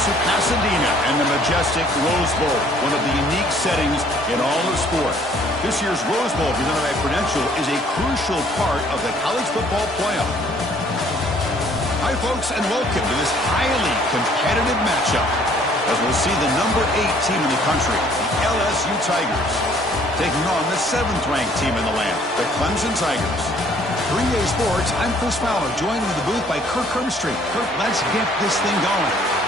to Pasadena and the majestic Rose Bowl, one of the unique settings in all of sport. This year's Rose Bowl, presented by Prudential, is a crucial part of the college football playoff. Hi, folks, and welcome to this highly competitive matchup, as we'll see the number 8 team in the country, the LSU Tigers, taking on the 7th-ranked team in the land, the Clemson Tigers. 3A Sports, I'm Chris Fowler, joined in the booth by Kirk Herbstreit. Kirk, let's get this thing going.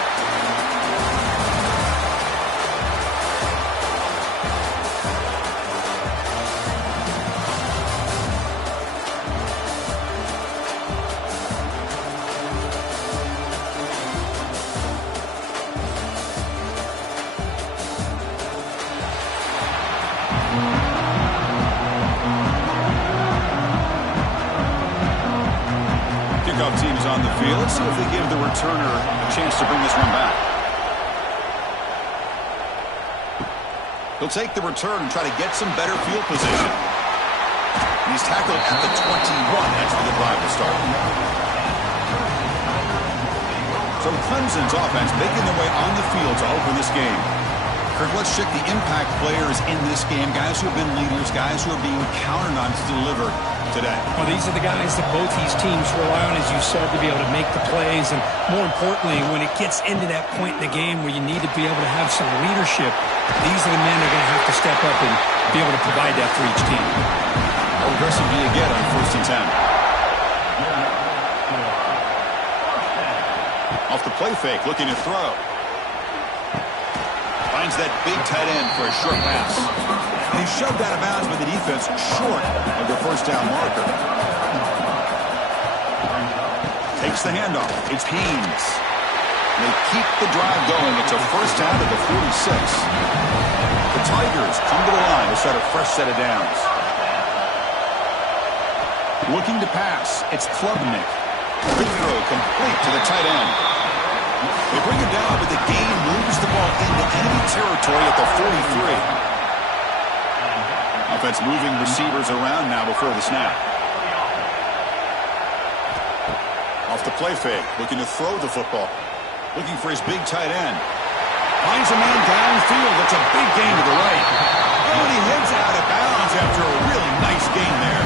Team is on the field. Let's see if they give the returner a chance to bring this one back. He'll take the return and try to get some better field position. He's tackled at the 21. That's for the drive to start. So Clemson's offense making their way on the field to open this game. Kirk, let's check the impact players in this game. Guys who have been leaders, guys who are being counted on to deliver today. Well, these are the guys that both these teams rely on, as you said, to be able to make the plays. And more importantly, when it gets into that point in the game where you need to be able to have some leadership, these are the men that are going to have to step up and be able to provide that for each team. How aggressive do you get on 1st and 10? Off the play fake, looking to throw. Finds that big tight end for a short pass. And he's shoved out of bounds by the defense short of the first down marker. Takes the handoff. It's Haynes. And they keep the drive going. It's a first down to the 46. The Tigers come to the line to set a fresh set of downs. Looking to pass. It's Klubnik. Big throw complete to the tight end. They bring him down, but the gain moves the ball into enemy territory at the 43. Offense moving receivers around now before the snap. Off the play fake, looking to throw the football. Looking for his big tight end. Finds a man downfield. That's a big gain to the right. Oh, and he heads out of bounds after a really nice gain there.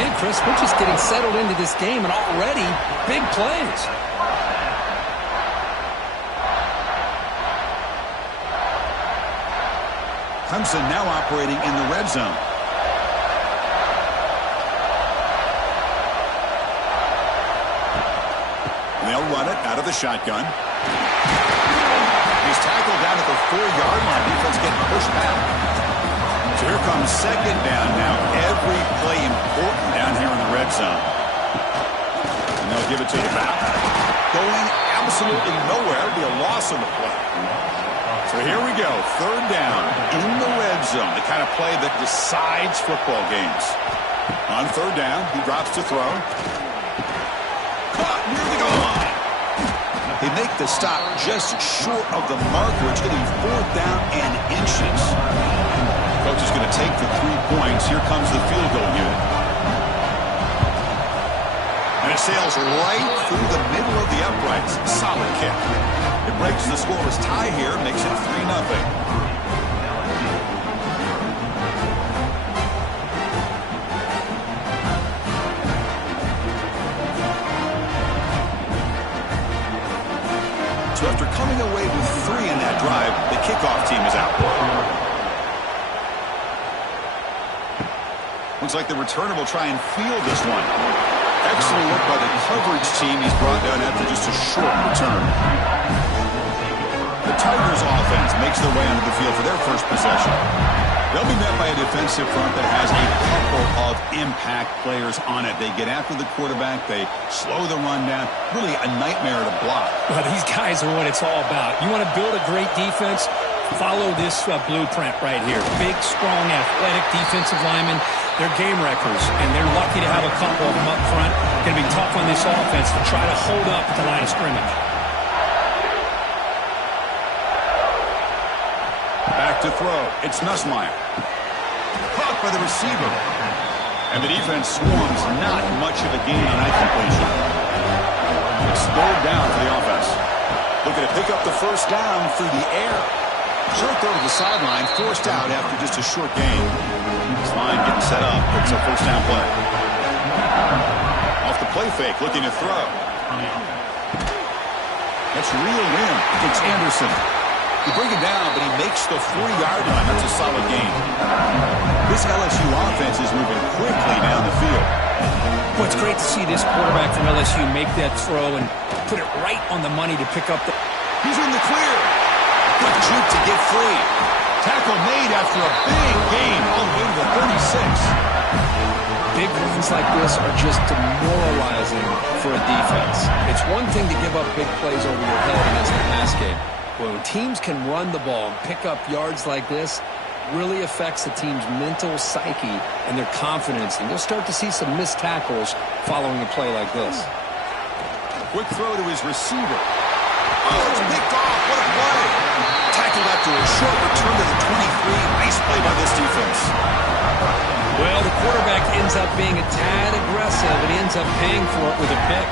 Man, Chris, we're just getting settled into this game, and already big plays. Clemson now operating in the red zone. And they'll run it out of the shotgun. He's tackled down at the 4-yard line. Defense getting pushed back. So here comes 2nd down now. Every play important down here in the red zone. And they'll give it to the back. Going absolutely nowhere. It'll be a loss on the play. So here we go, 3rd down in the red zone, the kind of play that decides football games. On 3rd down, he drops to throw. Caught near the goal line. They make the stop just short of the marker. It's going to be 4th down and inches. Coach is going to take the 3 points. Here comes the field goal unit. And it sails right through the middle of the uprights. Solid kick. It breaks the scoreless tie here, makes it 3-0. So after coming away with 3 in that drive, the kickoff team is out. Looks like the returner will try and field this one. Excellent work by the coverage team. He's brought down after just a short return. The Tigers offense makes their way onto the field for their first possession. They'll be met by a defensive front that has a couple of impact players on it. They get after the quarterback. They slow the run down. Really a nightmare to block. Well, these guys are what it's all about. You want to build a great defense? Follow this blueprint right here. Big, strong, athletic defensive linemen. They're game wreckers, and they're lucky to have a couple of them up front. Going to be tough on this offense to try to hold up at the line of scrimmage. Back to throw. It's Nussmeier. Caught by the receiver. And the defense swarms. Not much of a gain on that completion. It's slowed down for the offense. Looking to pick up the first down through the air. Short throw to the sideline, forced out after just a short gain. This line getting set up. It's a first down play. Off the play fake, looking to throw. That's reeled in. It's Anderson. He brings it down, but he makes the 40-yard line. That's a solid gain. This LSU offense is moving quickly down the field. Well, it's great to see this quarterback from LSU make that throw and put it right on the money to pick up the... He's in the clear. Good juke to get free. Tackle made after a big gain all the way to the 36. Big runs like this are just demoralizing for a defense. It's one thing to give up big plays over your head against the pass game. But when teams can run the ball and pick up yards like this, really affects the team's mental psyche and their confidence. And you'll start to see some missed tackles following a play like this. Quick throw to his receiver. Oh, it's picked off. What a play. Tackled after a short return to the 23. Nice play by this defense. Well, the quarterback ends up being a tad aggressive and he ends up paying for it with a pick.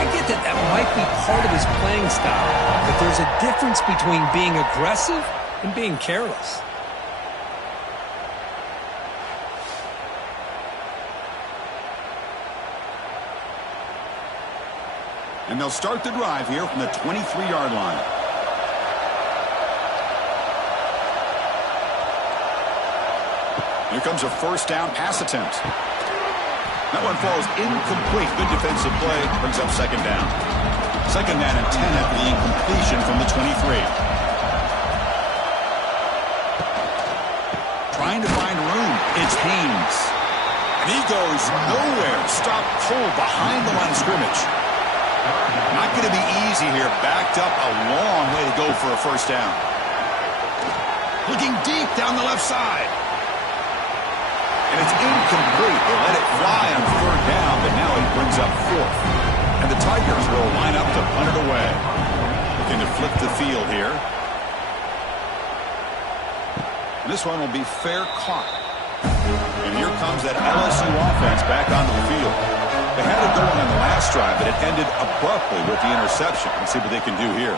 I get that that might be part of his playing style, but there's a difference between being aggressive and being careless. And they'll start the drive here from the 23-yard line. Here comes a first down pass attempt. That one falls incomplete. Good defensive play. Brings up second down. Second down and 10 after the incompletion from the 23. Trying to find room. It's Haynes. And he goes nowhere. Stop cold behind the line of scrimmage. Not going to be easy here. Backed up a long way to go for a first down. Looking deep down the left side. And it's incomplete. They let it fly on third down, but now he brings up fourth. And the Tigers will line up to punt it away. Looking to flip the field here. And this one will be fair caught. And here comes that LSU offense back onto the field. They had it going on the last drive, but it ended abruptly with the interception. Let's see what they can do here.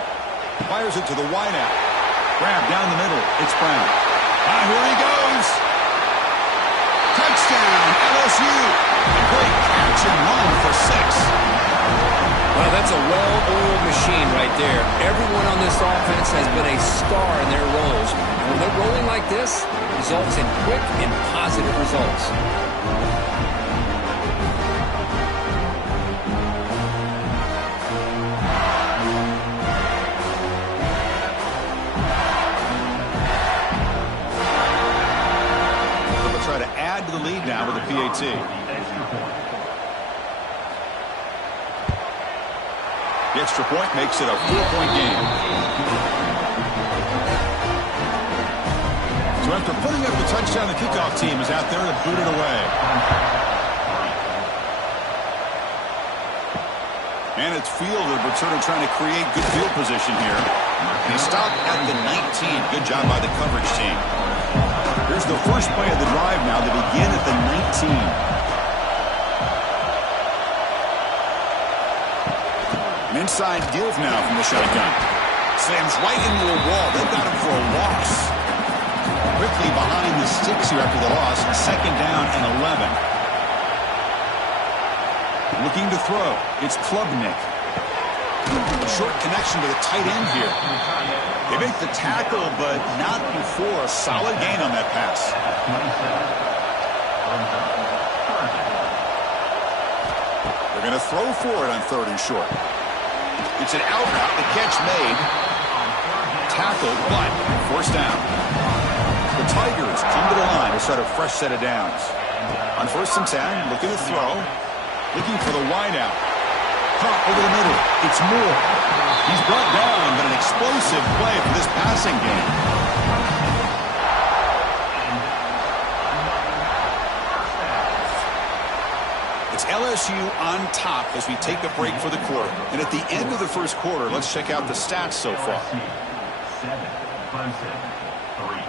Fires it to the wideout. Grab down the middle. It's Brown. Here he goes. Touchdown, LSU. A great catch and run for 6. Well, that's a well-oiled machine right there. Everyone on this offense has been a star in their roles. And when they're rolling like this, it results in quick and positive results. To the lead now with a PAT. The extra point makes it a 4-point game. So after putting up the touchdown, the kickoff team is out there to boot it away. And it's fielded, but sort of trying to create good field position here. And he stopped at the 19. Good job by the coverage team. Here's the first play of the drive now. They begin at the 19. An inside give now from the shotgun. Slams right into a wall. They've got him for a loss. Quickly behind the sticks here after the loss. Second down and 11. Looking to throw. It's Klubnik. Short connection to the tight end here. They make the tackle, but not before a solid gain on that pass. They're going to throw for it on third and short. It's an out route. The catch made. Tackled, but forced down. The Tigers come to the line to start a fresh set of downs. On first and 10, looking to throw. Looking for the wideout. Caught over the middle. It's Moore. He's brought down, but an explosive play for this passing game. It's LSU on top as we take a break for the quarter. And at the end of the first quarter, let's check out the stats so far. 7, Clemson, 3.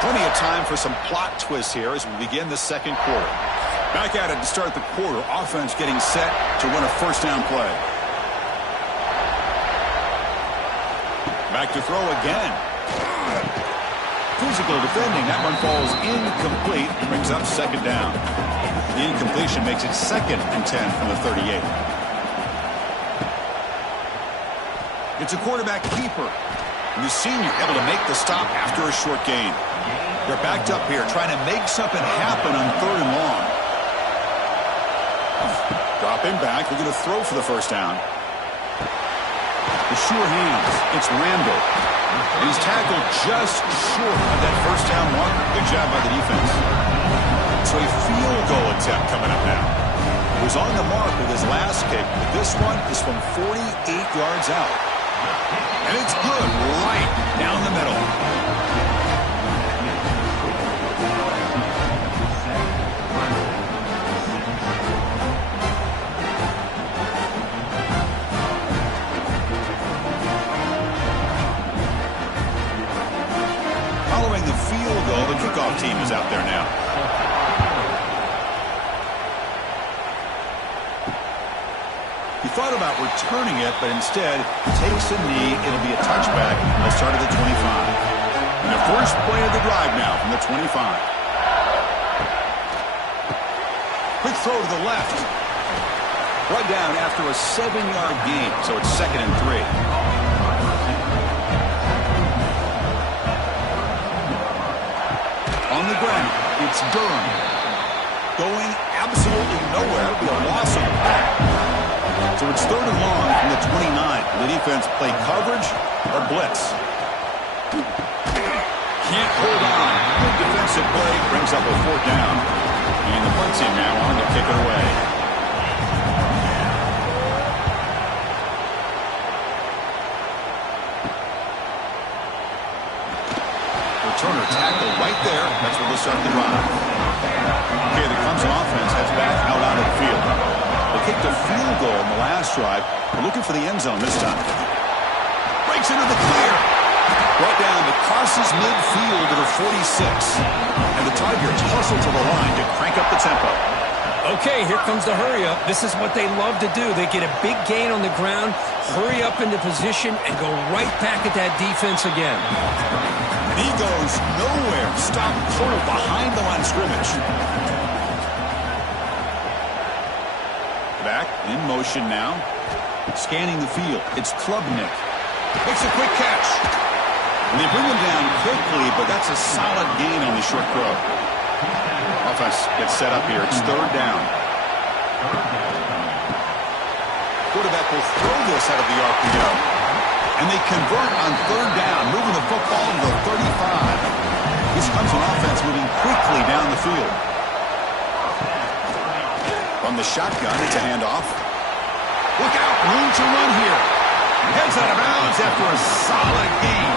Plenty of time for some plot twists here as we begin the second quarter. Back at it to start the quarter. Offense getting set to run a first down play. Back to throw again. Physical defending. That one falls incomplete. Brings up second down. The incompletion makes it 2nd and 10 from the 38. It's a quarterback keeper. And the senior able to make the stop after a short gain. They're backed up here trying to make something happen on 3rd and long. Drop him back. They're going to throw for the first down. The sure hands. It's Randall. He's tackled just short of that first down mark. Good job by the defense. So a field goal attempt coming up now. He was on the mark with his last kick, but this one is from 48 yards out. And it's good right down the middle. Following the field goal, the kickoff team is out there now. He thought about returning it, but instead takes a knee. It'll be a touchback. They'll start at the 25. And the first play of the drive now from the 25. Quick throw to the left. Brought down after a 7-yard gain, so it's 2nd and 3. On the ground, it's Durham. Going absolutely nowhere. It'll be a loss of the back. So it's 3rd and long from the 29. The defense play coverage or blitz. Can't hold on. Good defensive play brings up a 4th down. And the punt team now on to kick it away. Returner tackle right there. That's where they'll start the drive. Okay, the Clemson offense heads back out onto the field. They kicked a field goal in the last drive. They're looking for the end zone this time. Breaks into the clear. Brought down to crosses midfield to the 46. And the Tigers hustle to the line to crank up the tempo. Okay, here comes the hurry up. This is what they love to do. They get a big gain on the ground, hurry up into position, and go right back at that defense again. And he goes nowhere. Stop cold behind the line of scrimmage. Back in motion now. Scanning the field. It's Klubnik. Makes a quick catch. And they bring him down quickly, but that's a solid gain on the short throw. Offense gets set up here. It's 3rd down. Quarterback will throw this out of the RPO. And they convert on 3rd down, moving the football to the 35. This comes an offense moving quickly down the field. From the shotgun, it's a handoff. Look out, room to run here. Heads out of bounds after a solid gain.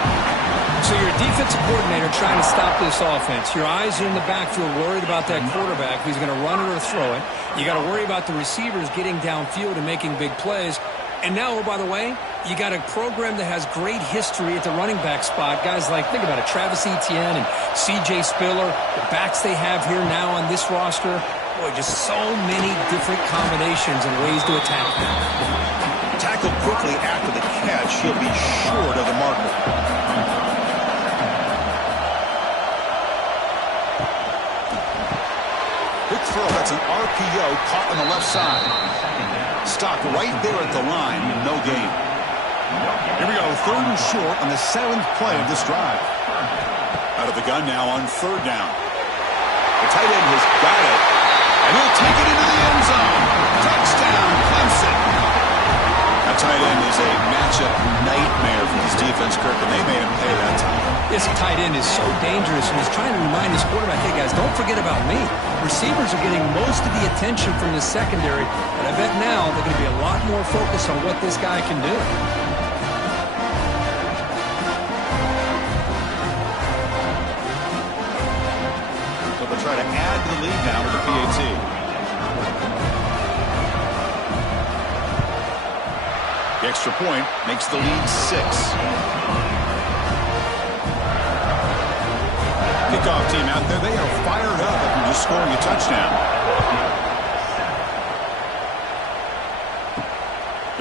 So you're a defensive coordinator trying to stop this offense. Your eyes are in the backfield, worried about that quarterback, if he's going to run it or throw it. You got to worry about the receivers getting downfield and making big plays. And now, oh, by the way, you got a program that has great history at the running back spot. Guys like, think about it, Travis Etienne and C.J. Spiller, the backs they have here now on this roster. Boy, just so many different combinations and ways to attack them. Tackled quickly after the catch. He'll be short of the marker. Quick throw. That's an RPO caught on the left side. Stopped right there at the line. No gain. Here we go. 3rd and short on the 7th play of this drive. Out of the gun now on 3rd down. The tight end has got it. And he'll take it into the end zone. Touchdown, Clemson. That tight end is a matchup nightmare for this defense, Kirk, and they made him pay that time. This tight end is so dangerous, and he's trying to remind his quarterback, hey, guys, don't forget about me. Receivers are getting most of the attention from the secondary, but I bet now they're going to be a lot more focused on what this guy can do. So they'll try to add to the lead now with the PAT. The extra point makes the lead 6. Kickoff team out there, they are fired up after just scoring a touchdown.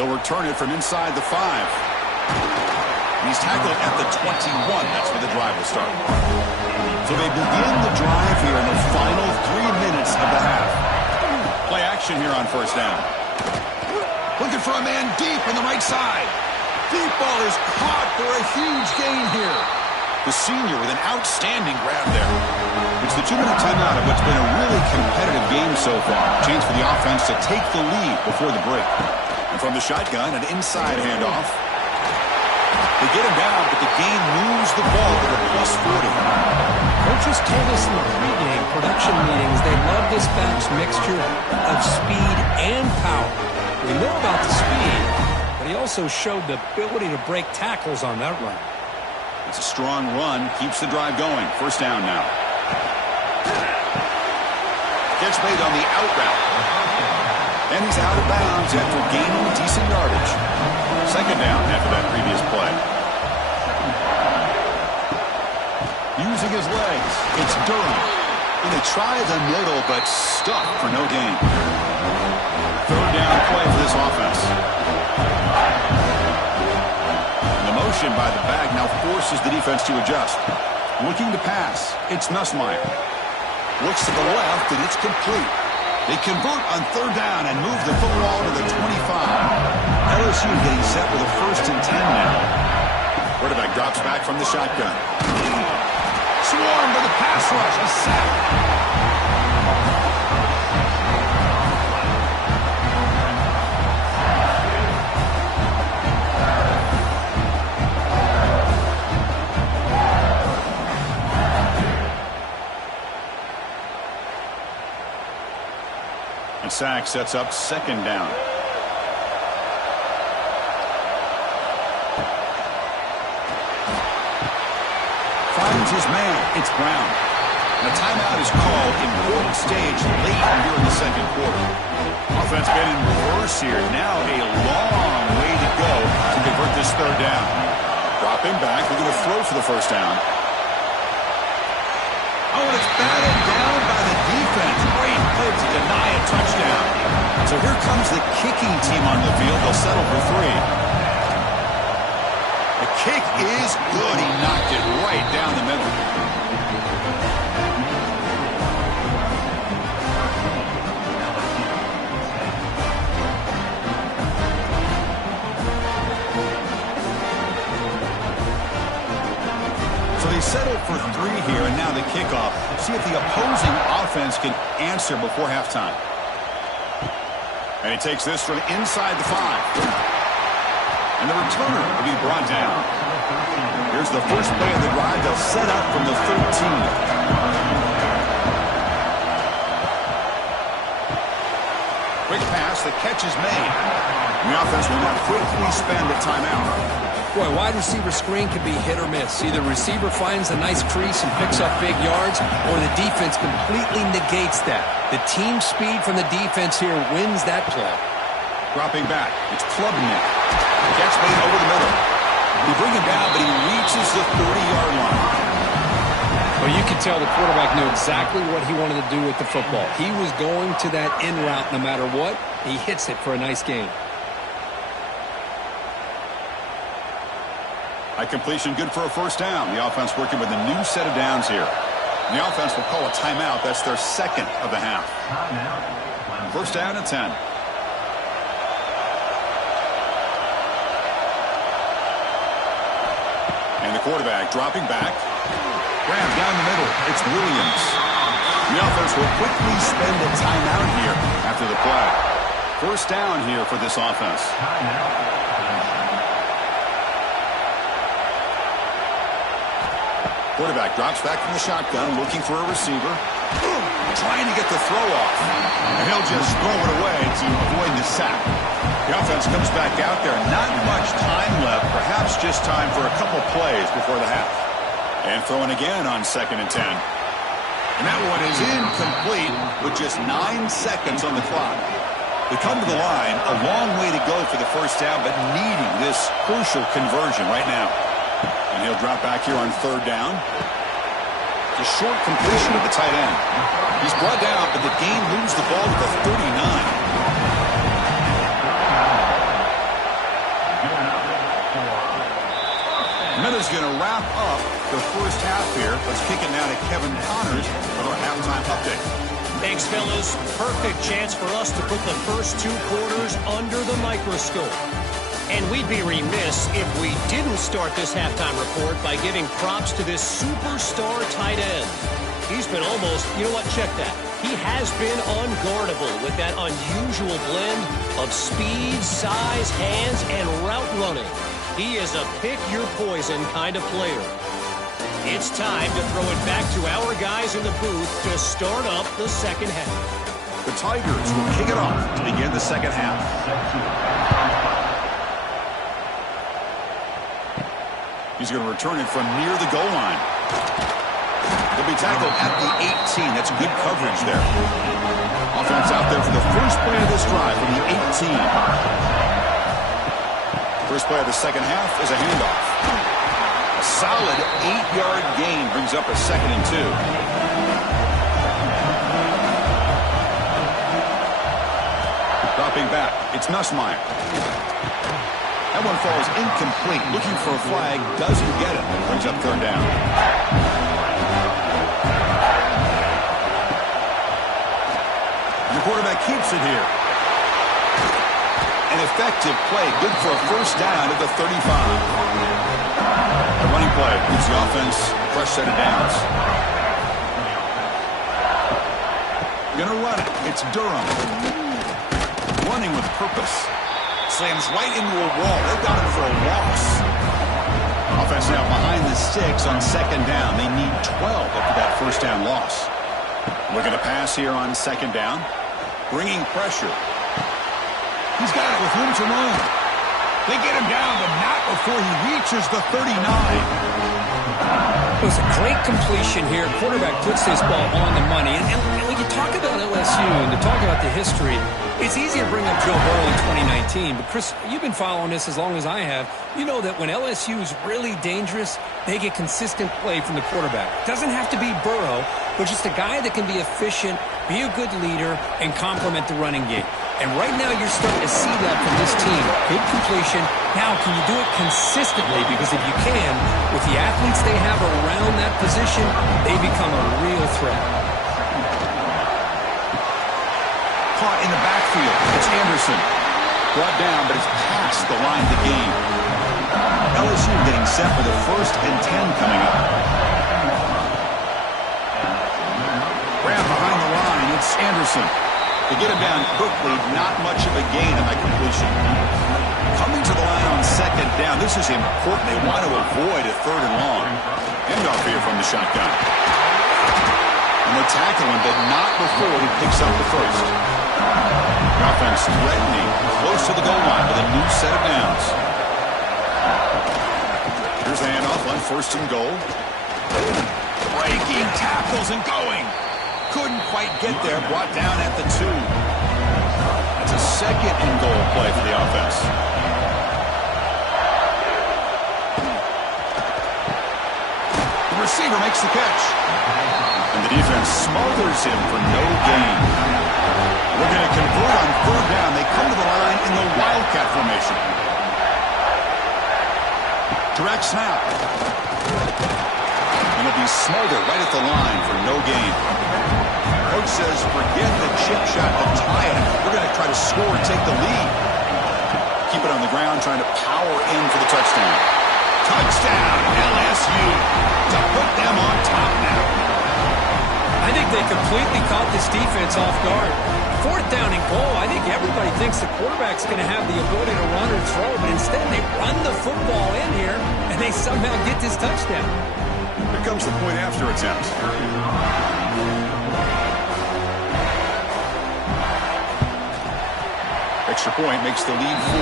He'll return it from inside the 5. And he's tackled at the 21. That's where the drive will start. So they begin the drive here in the final 3 minutes of the half. Play action here on first down. Looking for a man deep on the right side. Deep ball is caught for a huge gain here. The senior with an outstanding grab there. It's the 2-minute timeout of what's been a really competitive game so far. Chance for the offense to take the lead before the break. And from the shotgun, an inside handoff. They get him down, but the game moves the ball to the +40. Coaches told us in the pregame production meetings they love this back's mixture of speed and power. We know about the speed, but he also showed the ability to break tackles on that run. It's a strong run, keeps the drive going. First down now. Gets made on the out route. And he's out of bounds after gaining decent yardage. Second down after that previous play. Using his legs, it's Durham. And they try the middle, but stuck for no gain. Third down play for this offense. And the motion by the back now forces the defense to adjust. Looking to pass, it's Nussmeier. Looks to the left, and it's complete. They convert on third down and move the football to the 25. LSU getting set with a 1st and 10 now. Quarterback drops back from the shotgun. Swarmed by the pass rush. A sack. And sack sets up second down. Finds his man. It's Brown. And a timeout is called. Important stage late here in the second quarter. Offense been in reverse here. Now a long way to go to convert this third down. Dropping back. They're going to throw for the first down. Oh, and it's batted down by the defense. Great play to deny a touchdown. So here comes the kicking team on the field. They'll settle for 3. The kick is good. He knocked it right down the middle. So they settled for 3 here, and now the kickoff. See if the opposing offense can answer before halftime. And he takes this from inside the 5. And the returner will be brought down. Here's the first play of the drive. They'll set up from the 13. Quick pass. The catch is made. The offense will now quickly spend a timeout. Boy, wide receiver screen can be hit or miss. Either receiver finds a nice crease and picks up big yards, or the defense completely negates that. The team speed from the defense here wins that play. Dropping back. It's Klubnik. Catch made over the middle. They bring him down, but he reaches the 30-yard line. Well, you can tell the quarterback knew exactly what he wanted to do with the football. He was going to that in route no matter what. He hits it for a nice gain. High completion, good for a first down. The offense working with a new set of downs here. And the offense will call a timeout. That's their second of the half. First down and 10. And the quarterback dropping back. Grab down the middle. It's Williams. The offense will quickly spend a timeout here after the play. First down here for this offense. Quarterback drops back from the shotgun, looking for a receiver. Trying to get the throw off. And he'll just throw it away to avoid the sack. The offense comes back out there. Not much time left. Perhaps just time for a couple plays before the half. And throwing again on 2nd and 10. And that one is incomplete with just 9 seconds on the clock. They come to the line. A long way to go for the first down, but needing this crucial conversion right now. And he'll drop back here on third down. The short completion of the tight end. He's brought down, but the game moves the ball to the 39. going to wrap up the first half here. Let's kick it now to Kevin Connors with our halftime update. Thanks, fellas. Perfect chance for us to put the first 2 quarters under the microscope. And we'd be remiss if we didn't start this halftime report by giving props to this superstar tight end. He's been almost, you know what, check that. He has been unguardable with that unusual blend of speed, size, hands, and route running. He is a pick-your-poison kind of player. It's time to throw it back to our guys in the booth to start up the second half. The Tigers will kick it off to begin the second half. He's going to return it from near the goal line. He'll be tackled at the 18. That's good coverage there. Offense out there for the first play of this drive from the 18. First play of the second half is a handoff. A solid 8-yard gain brings up a 2nd and 2. Dropping back, it's Nussmeier. That one falls incomplete. Looking for a flag, doesn't get it. Brings up 3rd down. And the quarterback keeps it here. An effective play, good for a first down at the 35. The running play gives the offense a fresh set of downs. Gonna run it. It's Durham. Running with purpose. Slams right into a wall. They've got him for a loss. Offense now behind the 6 on 2nd down. They need 12 after that first down loss. Looking to pass here on 2nd down. Bringing pressure. He's got it with room to run. They get him down, but not before he reaches the 39. It was a great completion here. Quarterback puts this ball on the money. And when you talk about LSU and to talk about the history, it's easy to bring up Joe Burrow in 2019. But, Chris, you've been following this as long as I have. You know that when LSU is really dangerous, they get consistent play from the quarterback. Doesn't have to be Burrow, but just a guy that can be efficient, be a good leader, and complement the running game. And right now you're starting to see that from this team. Good completion. Now, can you do it consistently? Because if you can, with the athletes they have around that position, they become a real threat. Caught in the backfield. It's Anderson. Brought down, but it's past the line of the game. LSU getting set for the 1st and 10 coming up. Grab behind the line. It's Anderson. To get him down quickly, not much of a gain on that completion. Coming to the line on 2nd down. This is important. They want to avoid a 3rd and long. Handoff here from the shotgun. And they tackle him, but not before he picks up the first. The offense threatening, close to the goal line with a new set of downs. Here's the handoff on 1st and goal. Breaking tackles and going. Couldn't quite get there, brought down at the 2. That's a 2nd and goal play for the offense. The receiver makes the catch. And the defense smothers him for no gain. We're going to convert on 3rd down. They come to the line in the Wildcat formation. Direct snap. And it'll be smothered right at the line for no gain. Coach says, forget the chip shot to tie it. We're going to try to score and take the lead. Keep it on the ground, trying to power in for the touchdown. Touchdown, LSU, to put them on top now. I think they completely caught this defense off guard. 4th down and goal, I think everybody thinks the quarterback's going to have the ability to run or throw, but instead they run the football in here, and they somehow get this touchdown. Here comes the point after attempt. Extra point makes the lead 4.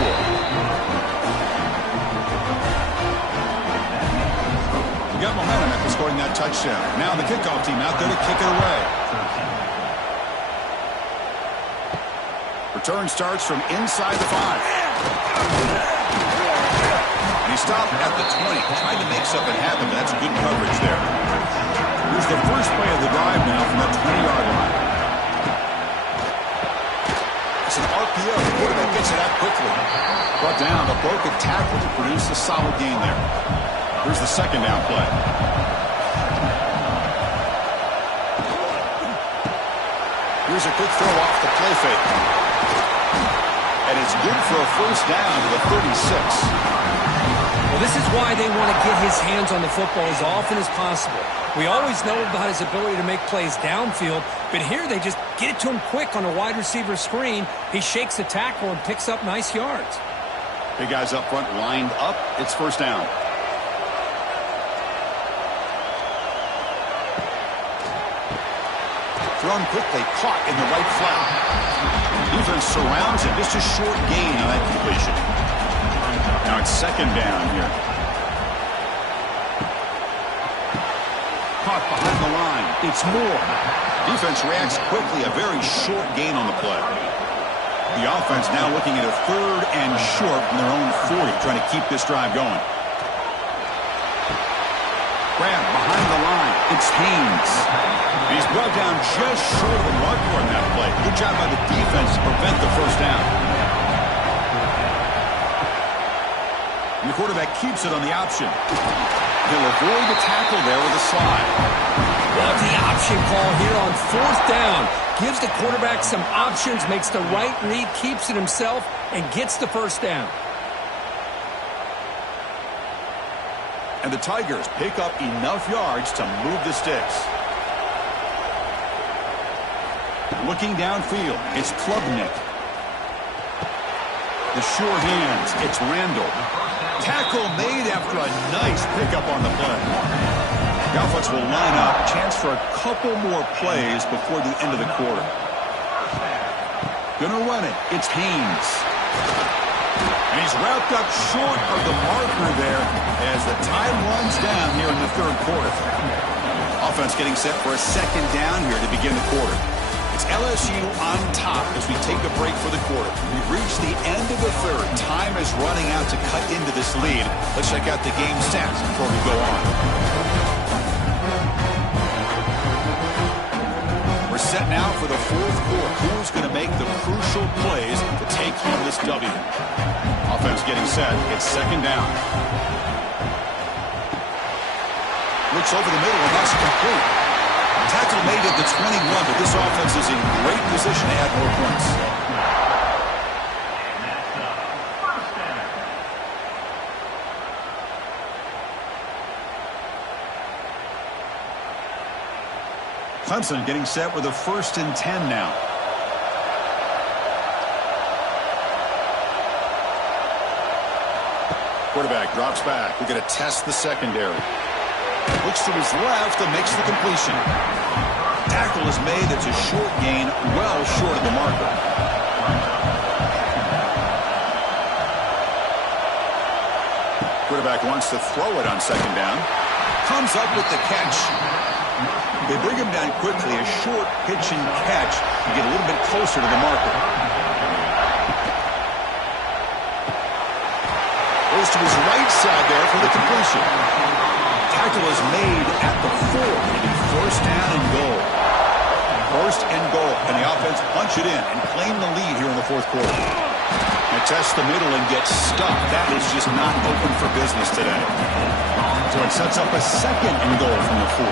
You got momentum after scoring that touchdown. Now the kickoff team out there to kick it away. Return starts from inside the 5. And he stopped at the 20. Tried to make something happen, but that's good coverage there. Here's the first play of the drive now from the 20-yard line. It's an RPO. The quarterback gets it out quickly. Brought down, but broke a tackle to produce a solid gain there. Here's the second down play. Here's a quick throw off the play fake. And it's good for a first down to the 36. Well, this is why they want to get his hands on the football as often as possible. We always know about his ability to make plays downfield, but here they just get it to him quick on a wide receiver screen. He shakes the tackle and picks up nice yards. Big guys up front lined up. It's first down. Thrown quickly, caught in the right flat. Defense surrounds him. Just a short gain on that completion. Now it's second down here. Caught behind the line. It's Moore. Defense reacts quickly. A very short gain on the play. The offense now looking at a third and short from their own 40, trying to keep this drive going. Grab behind the line. It's Haynes. He's brought down just short of the marker on that play. Good job by the defense to prevent the first down. And the quarterback keeps it on the option. He'll avoid the tackle there with a slide. Love the option call here on fourth down. Gives the quarterback some options, makes the right read, keeps it himself, and gets the first down. And the Tigers pick up enough yards to move the sticks. Looking downfield, it's Klubnik. The sure hands, it's Randall. Tackle made after a nice pickup on the play. The offense will line up. Chance for a couple more plays before the end of the quarter. Gonna run it. It's Haynes. And he's wrapped up short of the marker there as the time runs down here in the third quarter. Offense getting set for a second down here to begin the quarter. It's LSU on top as we take a break for the quarter. We've reached the end of the third. Time is running out to cut into this lead. Let's check out the game stats before we go on. We're set now for the fourth quarter. Who's going to make the crucial plays to take home this W? Offense getting set. It's second down. Looks over the middle and that's complete. Tackle made at the 21, but this offense is in great position to add more points. Clemson getting set with a 1st and 10 now. Quarterback drops back. We're going to test the secondary. Looks to his left and makes the completion. Tackle is made. It's a short gain, well short of the marker. Quarterback wants to throw it on second down. Comes up with the catch. They bring him down quickly. A short pitch and catch to get a little bit closer to the marker. Goes to his right side there for the completion. Tackle is made at the 4. It'll be first down and goal. First and goal. And the offense punch it in and claim the lead here in the fourth quarter. And test the middle and get stuck. That is just not open for business today. So it sets up a second and goal from the 4.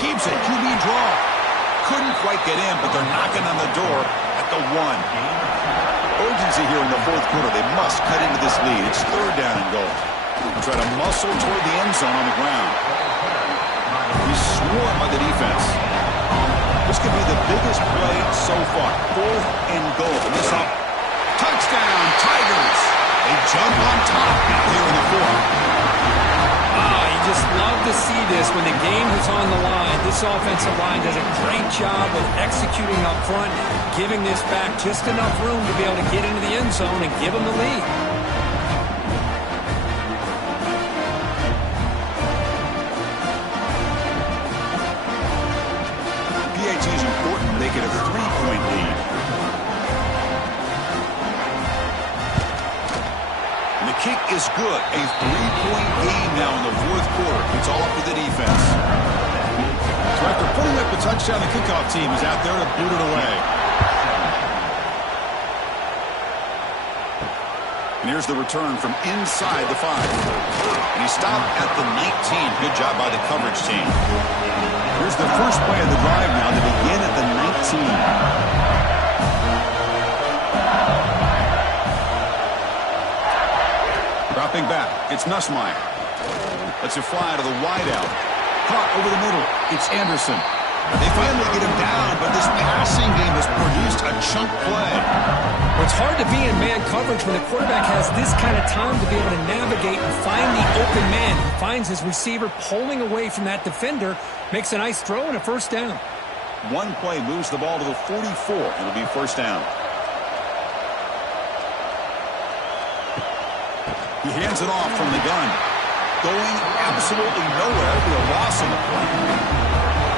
Keeps it. QB draw. Couldn't quite get in, but they're knocking on the door at the 1. Urgency here in the fourth quarter. They must cut into this lead. It's third down and goal. Try to muscle toward the end zone on the ground. He's swarmed by the defense. This could be the biggest play so far. 4th and goal. And this up. Touchdown, Tigers. They jump on top here in the 4th. You just love to see this when the game is on the line. This offensive line does a great job of executing up front, giving this back just enough room to be able to get into the end zone and give them the lead. PAT is important to make it a 3-point lead. And the kick is good. A 3-point game now in the fourth quarter. It's all up to the defense. So after putting up the touchdown, the kickoff team is out there to boot it away. And here's the return from inside the 5. And he stopped at the 19. Good job by the coverage team. Here's the first play of the drive now to begin at the 19. Dropping back, it's Nussmeier. Lets it fly to the wideout. Caught over the middle, it's Anderson. They finally get him down, but this passing game has produced a chunk play. Well, it's hard to be in man coverage when the quarterback has this kind of time to be able to navigate and find the open man. He finds his receiver pulling away from that defender, makes a nice throw and a first down. One play moves the ball to the 44. It'll be first down. He hands it off from the gun. Going absolutely nowhere. It'll be a loss on the play.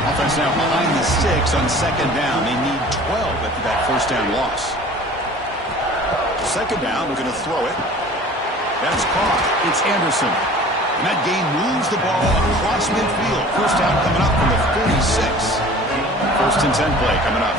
Offense now behind the 6 on second down. They need 12 after that first down loss. Second down, we're going to throw it. That's caught. It's Anderson. And that gain moves the ball across midfield. First down coming up from the 46. First and 10 play coming up.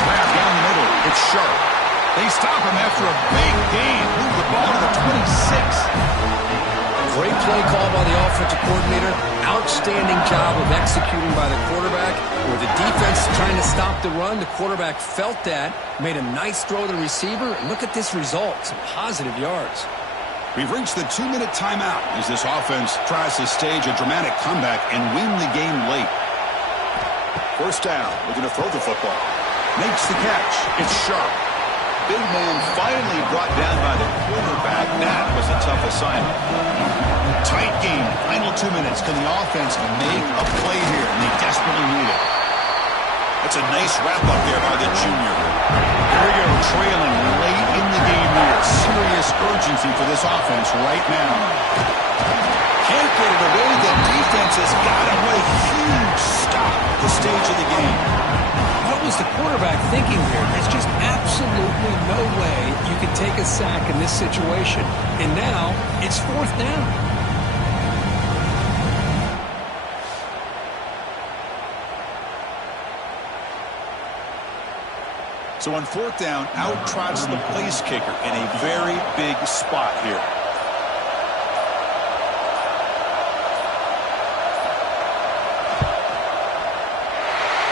Grab down the middle. It's Sharp. They stop him after a big gain. Move the ball to the 26. Great play call by the offensive coordinator. Outstanding job of executing by the quarterback. Where the defense trying to stop the run, the quarterback felt that, made a nice throw to the receiver. Look at this result, some positive yards. We've reached the 2-minute timeout as this offense tries to stage a dramatic comeback and win the game late. First down, looking to throw the football. Makes the catch. It's Sharp. Big man finally brought down by the quarterback. That was a tough assignment. Tight game. Final 2 minutes. Can the offense make a play here? And they desperately need it. That's a nice wrap-up there by the junior. Here we go, trailing late in the game here. Serious urgency for this offense right now. Can't get it away. The defense has got him. What a huge stop at the stage of the game. What was the quarterback thinking here? There's just absolutely no way you can take a sack in this situation. And now it's fourth down. So on fourth down, out trots the place kicker in a very big spot here.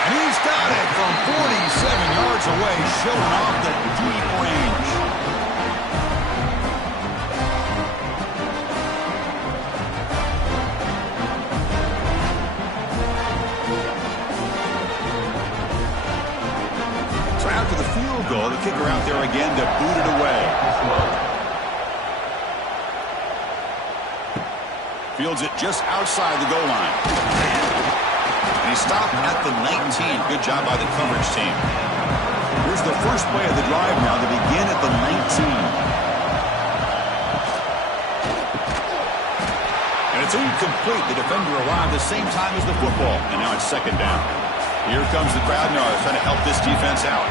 And he's got it from 47 yards away, showing off the deep range. So after the field goal, the kicker out there again to boot it away. Fields it just outside the goal line. And he stopped at the 19. Good job by the coverage team. Here's the first play of the drive now to begin at the 19. And it's incomplete. The defender arrived the same time as the football. And now it's second down. Here comes the crowd now trying to help this defense out.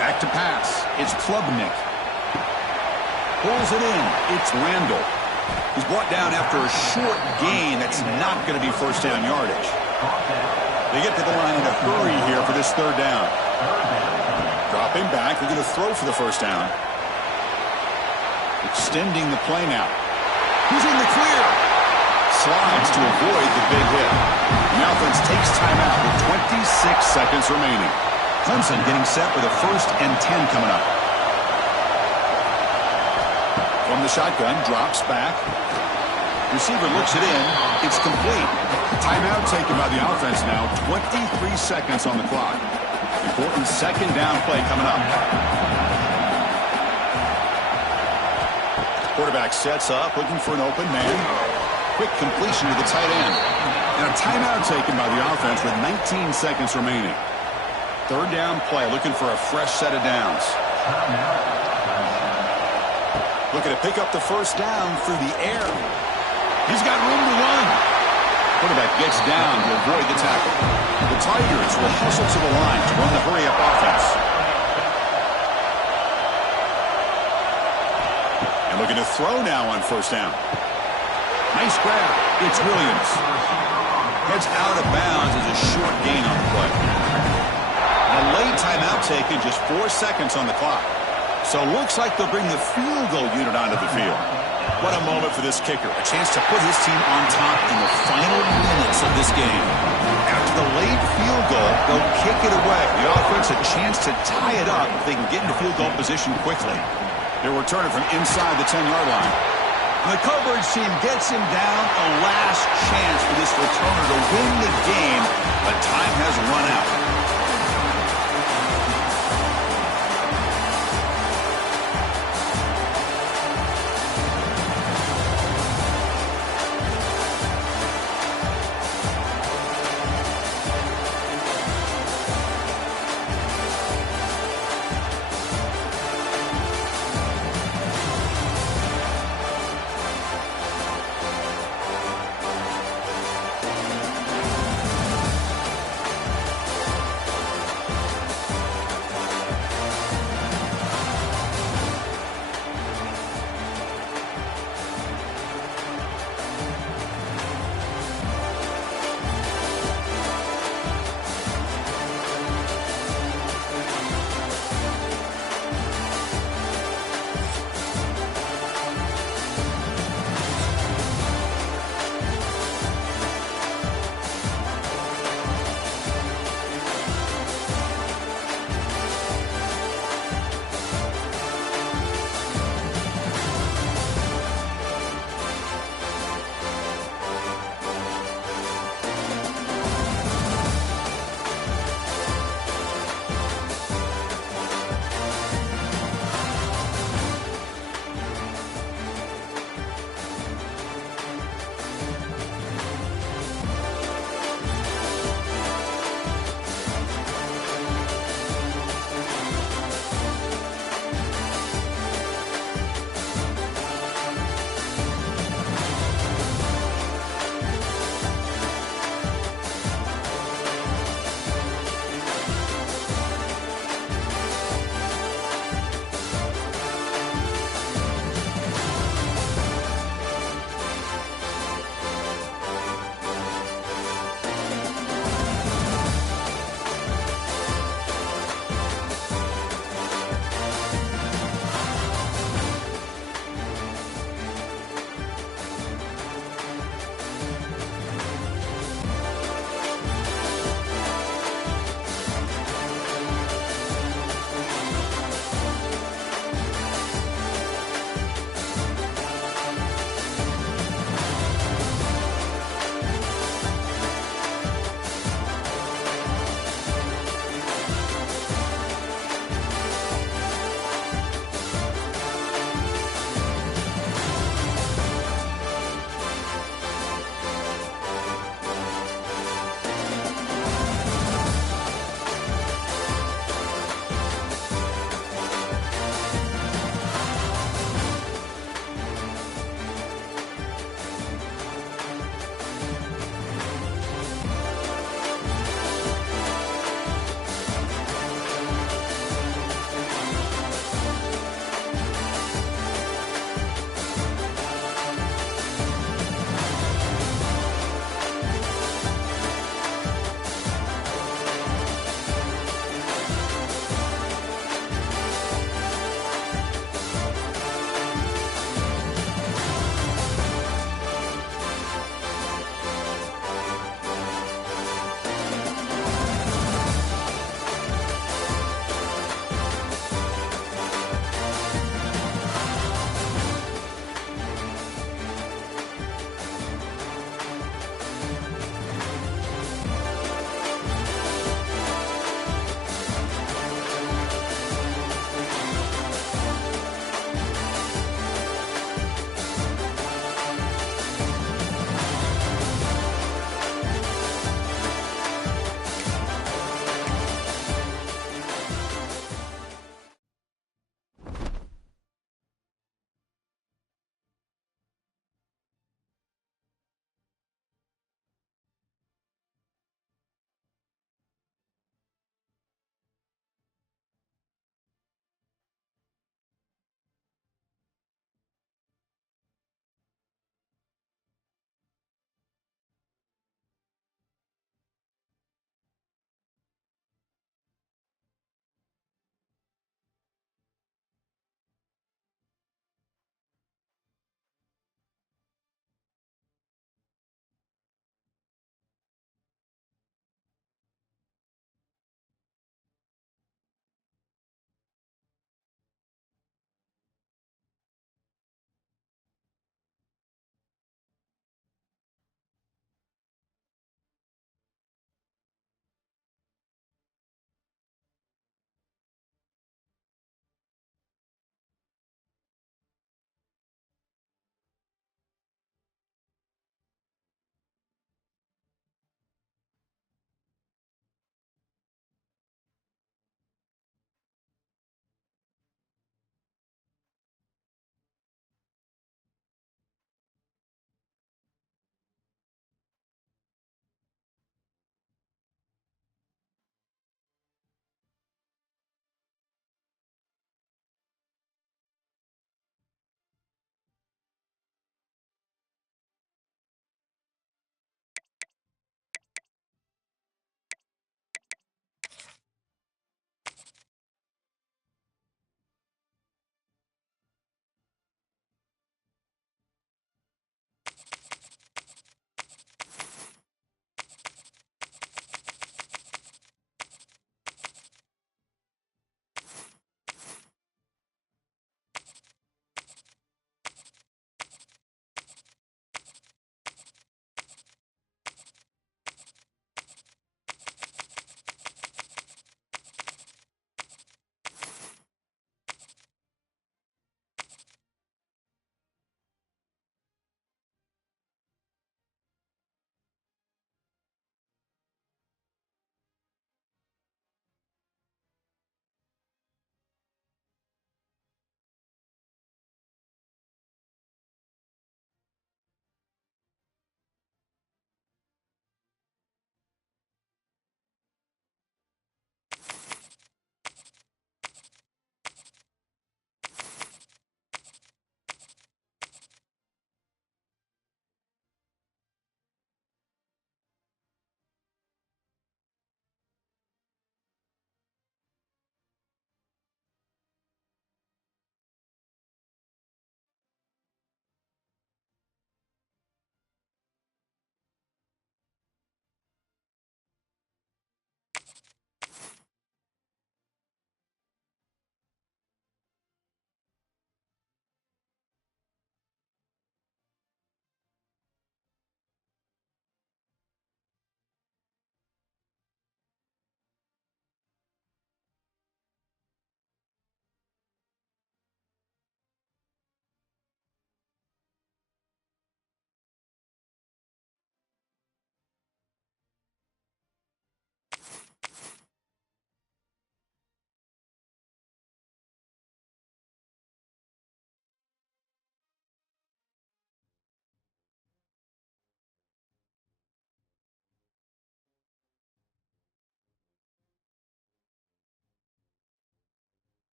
Back to pass. It's Klubnik. Pulls it in. It's Randall. He's brought down after a short gain. That's not going to be first down yardage. They get to the line in a hurry here for this third down. Dropping back. They're going to throw for the first down. Extending the play now. Who's in the clear? Slides to avoid the big hit. The offense takes timeout with 26 seconds remaining. Clemson getting set with a first and 10 coming up. From the shotgun, drops back. Receiver looks it in. It's complete. Timeout taken by the offense now. 23 seconds on the clock. Important second down play coming up. Quarterback sets up, looking for an open man. Quick completion to the tight end. And a timeout taken by the offense with 19 seconds remaining. Third down play, looking for a fresh set of downs. Looking to pick up the first down through the air. He's got room to run. Quarterback gets down to avoid the tackle. The Tigers will hustle to the line to run the hurry-up offense. And looking to throw now on first down. Nice grab. It's Williams. Heads out of bounds as a short gain on the play. A late timeout taken, just 4 seconds on the clock. So looks like they'll bring the field goal unit onto the field. What a moment for this kicker. A chance to put his team on top in the final minutes of this game. After the late field goal, they'll kick it away. The offense a chance to tie it up if they can get into field goal position quickly. They're returning from inside the 10-yard line. The coverage team gets him down. A last chance for this returner to win the game, but time has run out.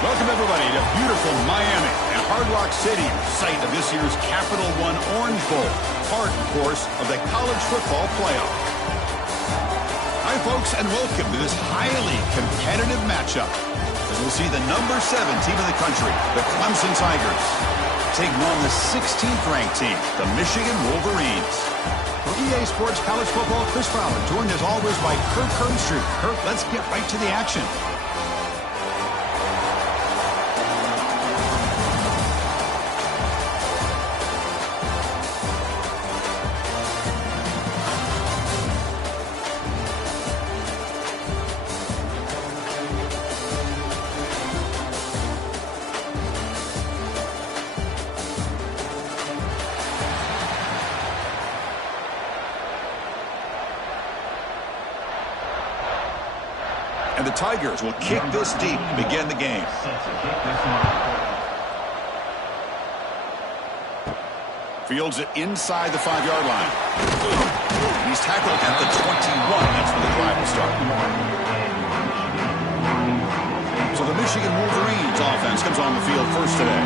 Welcome, everybody, to beautiful Miami and Hard Rock Stadium, site of this year's Capital One Orange Bowl, part, of course, of the college football playoff. Hi, folks, and welcome to this highly competitive matchup, as we'll see the number 7 team in the country, the Clemson Tigers, taking on the 16th ranked team, the Michigan Wolverines. For EA Sports College Football, Chris Fowler, joined as always by Kirk Herbstreit. Kirk, let's get right to the action. And the Tigers will kick this deep to begin the game. Fields it inside the 5-yard line. He's tackled at the 21. That's where the drive will start. So the Michigan Wolverines offense comes on the field first today.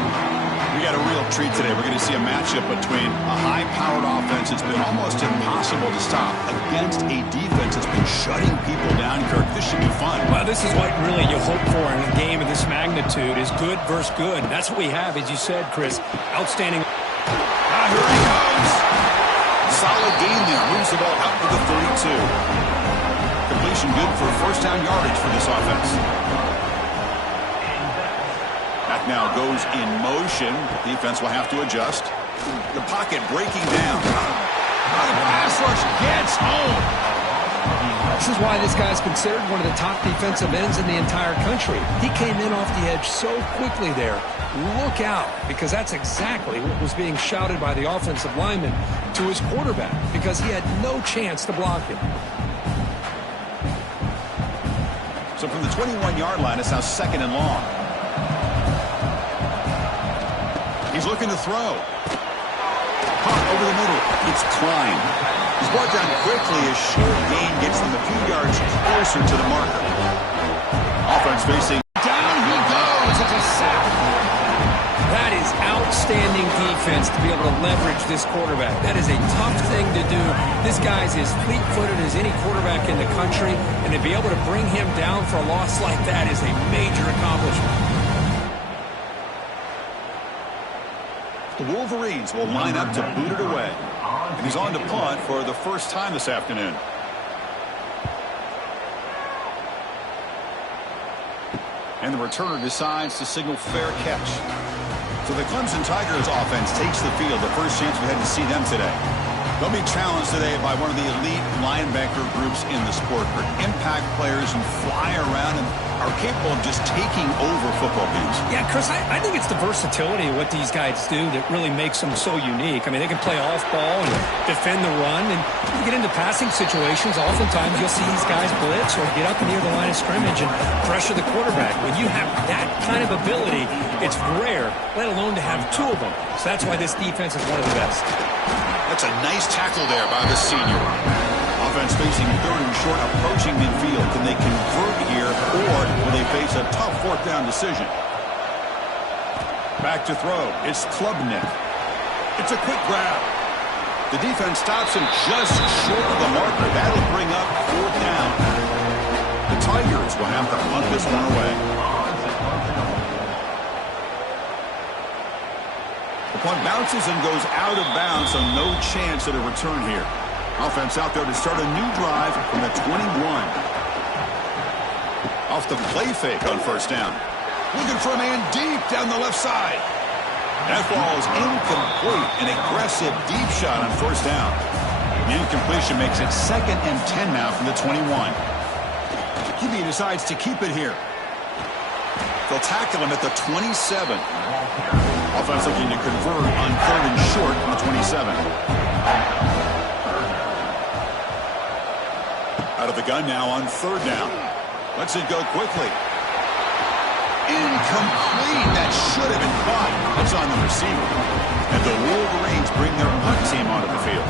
We got a real treat today. We're going to see a matchup between a high-powered offense that's been almost impossible to stop against a defense that's been shutting people down, Kirk. This should be fun. Well, this is what really you hope for in a game of this magnitude is good versus good. That's what we have, as you said, Chris. Outstanding. Here he goes. Solid gain there. Moves the ball out to the 32. Completion good for first down yardage for this offense. Back now goes in motion. Defense will have to adjust. The pocket breaking down. The pass rush gets home. This is why this guy's considered one of the top defensive ends in the entire country. He came in off the edge so quickly there. Look out, because that's exactly what was being shouted by the offensive lineman to his quarterback, because he had no chance to block him. So from the 21-yard line, it's now 2nd and long. He's looking to throw. Caught over the middle. It's Klein. He's brought down quickly as short gain gets them a few yards closer to the marker. Offense facing. Down he goes. It's a sack. That is outstanding defense to be able to leverage this quarterback. That is a tough thing to do. This guy's as fleet-footed as any quarterback in the country, and to be able to bring him down for a loss like that is a major accomplishment. The Wolverines will line up to boot it away. And he's on to punt for the first time this afternoon. And the returner decides to signal fair catch. So the Clemson Tigers offense takes the field. The first chance we had to see them today. They'll be challenged today by one of the elite linebacker groups in the sport. Impact players who fly around and are capable of just taking over football games. Yeah, Chris, I think it's the versatility of what these guys do that really makes them so unique. I mean, they can play off ball and defend the run. And when you get into passing situations, oftentimes you'll see these guys blitz or get up near the line of scrimmage and pressure the quarterback. When you have that kind of ability, it's rare, let alone to have two of them. So that's why this defense is one of the best. That's a nice tackle there by the senior. Offense facing 3rd and short, approaching midfield. Can they convert here, or will they face a tough 4th down decision? Back to throw. It's Klubnik. It's a quick grab. The defense stops him just short of the marker. That'll bring up 4th down. The Tigers will have to punt this one away. The punt bounces and goes out of bounds, so no chance at a return here. Offense out there to start a new drive from the 21. Off the play fake on first down. Looking for a man deep down the left side. That ball is incomplete. An aggressive deep shot on first down. The incompletion makes it 2nd and 10 now from the 21. QB decides to keep it here. They'll tackle him at the 27. Offense looking to convert on 3rd and short on the 27. Out of the gun now on 3rd down. Lets it go quickly. Incomplete. That should have been caught. That's on the receiver. And the Wolverines bring their punt team onto the field.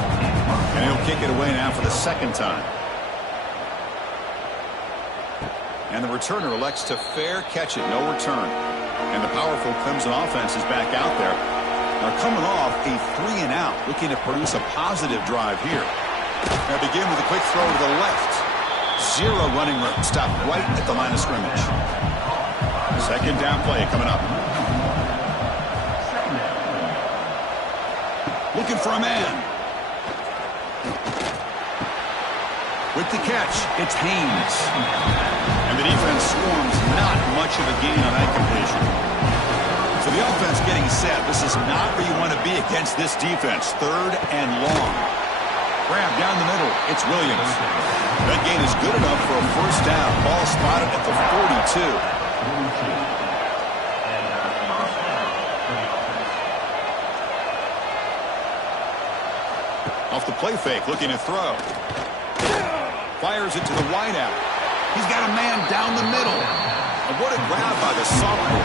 And he'll kick it away now for the 2nd time. And the returner elects to fair catch it. No return. And the powerful Clemson offense is back out there. They're coming off a 3-and-out, looking to produce a positive drive here. They begin with a quick throw to the left. Zero running room. Stop right at the line of scrimmage. Second down play coming up. Looking for a man. With the catch, it's Haynes. And the defense swarms, not much of a gain on that completion. So the offense getting set. This is not where you want to be against this defense. Third and long. Grab down the middle. It's Williams. That gain is good enough for a first down. Ball spotted at the 42. Off the play fake, looking to throw. Fires it to the wideout. He's got a man down the middle. And what a grab by the sophomore.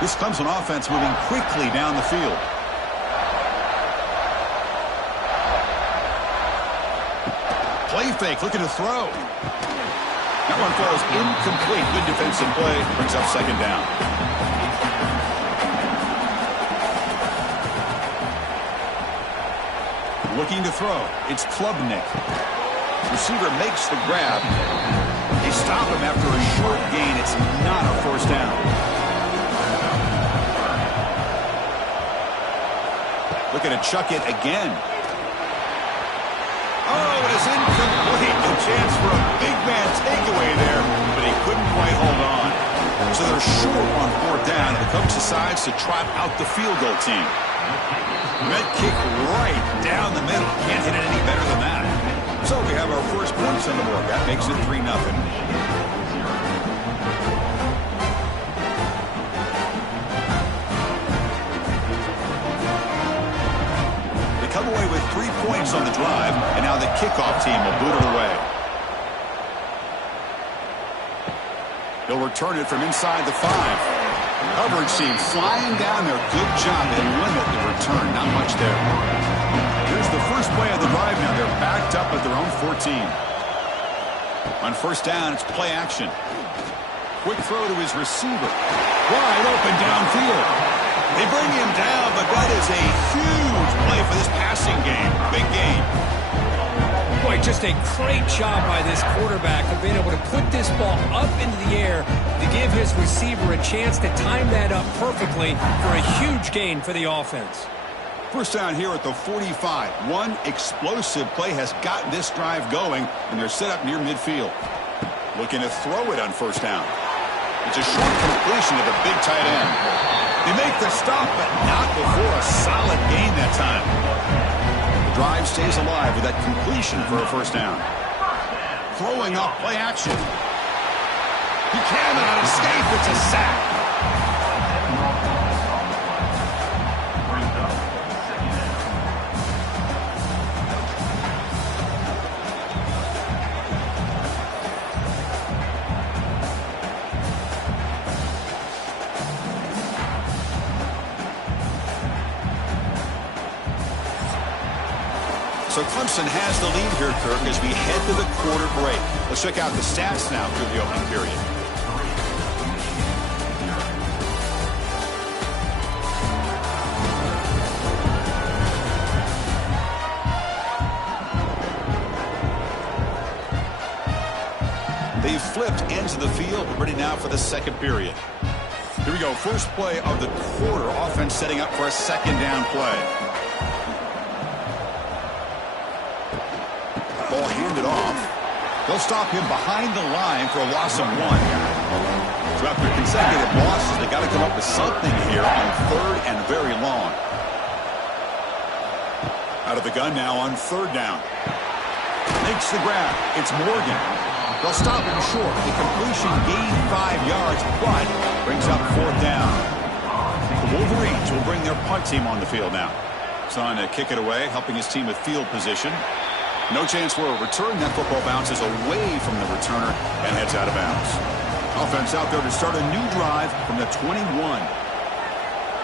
This Clemson offense moving quickly down the field. Play fake, looking to throw. That one falls incomplete. Good defensive play. Brings up second down. Looking to throw. It's Klubnik. Receiver makes the grab. They stop him after a short gain. It's not a first down. Looking to chuck it again. Oh, it is incomplete. A chance for a big man takeaway there, but he couldn't quite hold on. So they're short on fourth down, and the coach decides to trot out the field goal team. Red kick right down the middle. Can't hit it any better than that. So we have our first points on the board. That makes it 3-0. Come away with 3 points on the drive, and now the kickoff team will boot it away. He'll return it from inside the 5. Coverage team flying down there. Good job. They limit the return. Not much there. Here's the first play of the drive now. They're backed up at their own 14. On first down, it's play action. Quick throw to his receiver. Wide open downfield. They bring him down, but that is a huge play for this passing game. Big gain. Boy, just a great job by this quarterback of being able to put this ball up into the air to give his receiver a chance to time that up perfectly for a huge gain for the offense. First down here at the 45. One explosive play has gotten this drive going, and they're set up near midfield. Looking to throw it on first down. It's a short completion to the big tight end. They make the stop, but not before a solid gain that time. The drive stays alive with that completion for a first down. Throwing off play action. He cannot escape. It's a sack. So Clemson has the lead here, Kirk, as we head to the quarter break. Let's check out the stats now through the opening period. They've flipped ends of the field. We're ready now for the second period. Here we go. First play of the quarter. Offense setting up for a second down play. Ball handed off. They'll stop him behind the line for a loss of 1. So after consecutive losses, they got to come up with something here on third and very long. Out of the gun now on third down. Makes the grab. It's Morgan. They'll stop him short. The completion gained 5 yards, but brings up fourth down. The Wolverines will bring their punt team on the field now. Son to kick it away, helping his team with field position. No chance for a return. That football bounces away from the returner and heads out of bounds. Offense out there to start a new drive from the 21.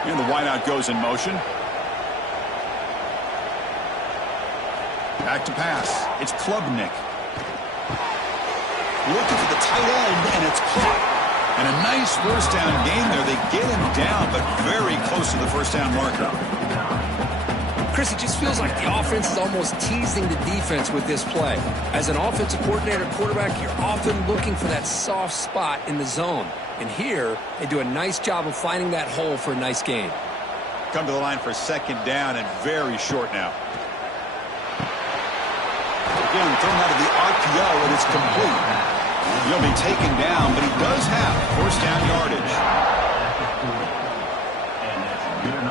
And the wideout goes in motion. Back to pass. It's Klubnik. Looking for the tight end, and it's caught. And a nice first down gain there. They get him down, but very close to the first down marker. Chris, it just feels like the offense is almost teasing the defense with this play. As an offensive coordinator, quarterback, you're often looking for that soft spot in the zone. And here, they do a nice job of finding that hole for a nice gain. Come to the line for second down and very short now. Again, thrown out of the RPO, and it's complete. He'll be taken down, but he does have first down yardage.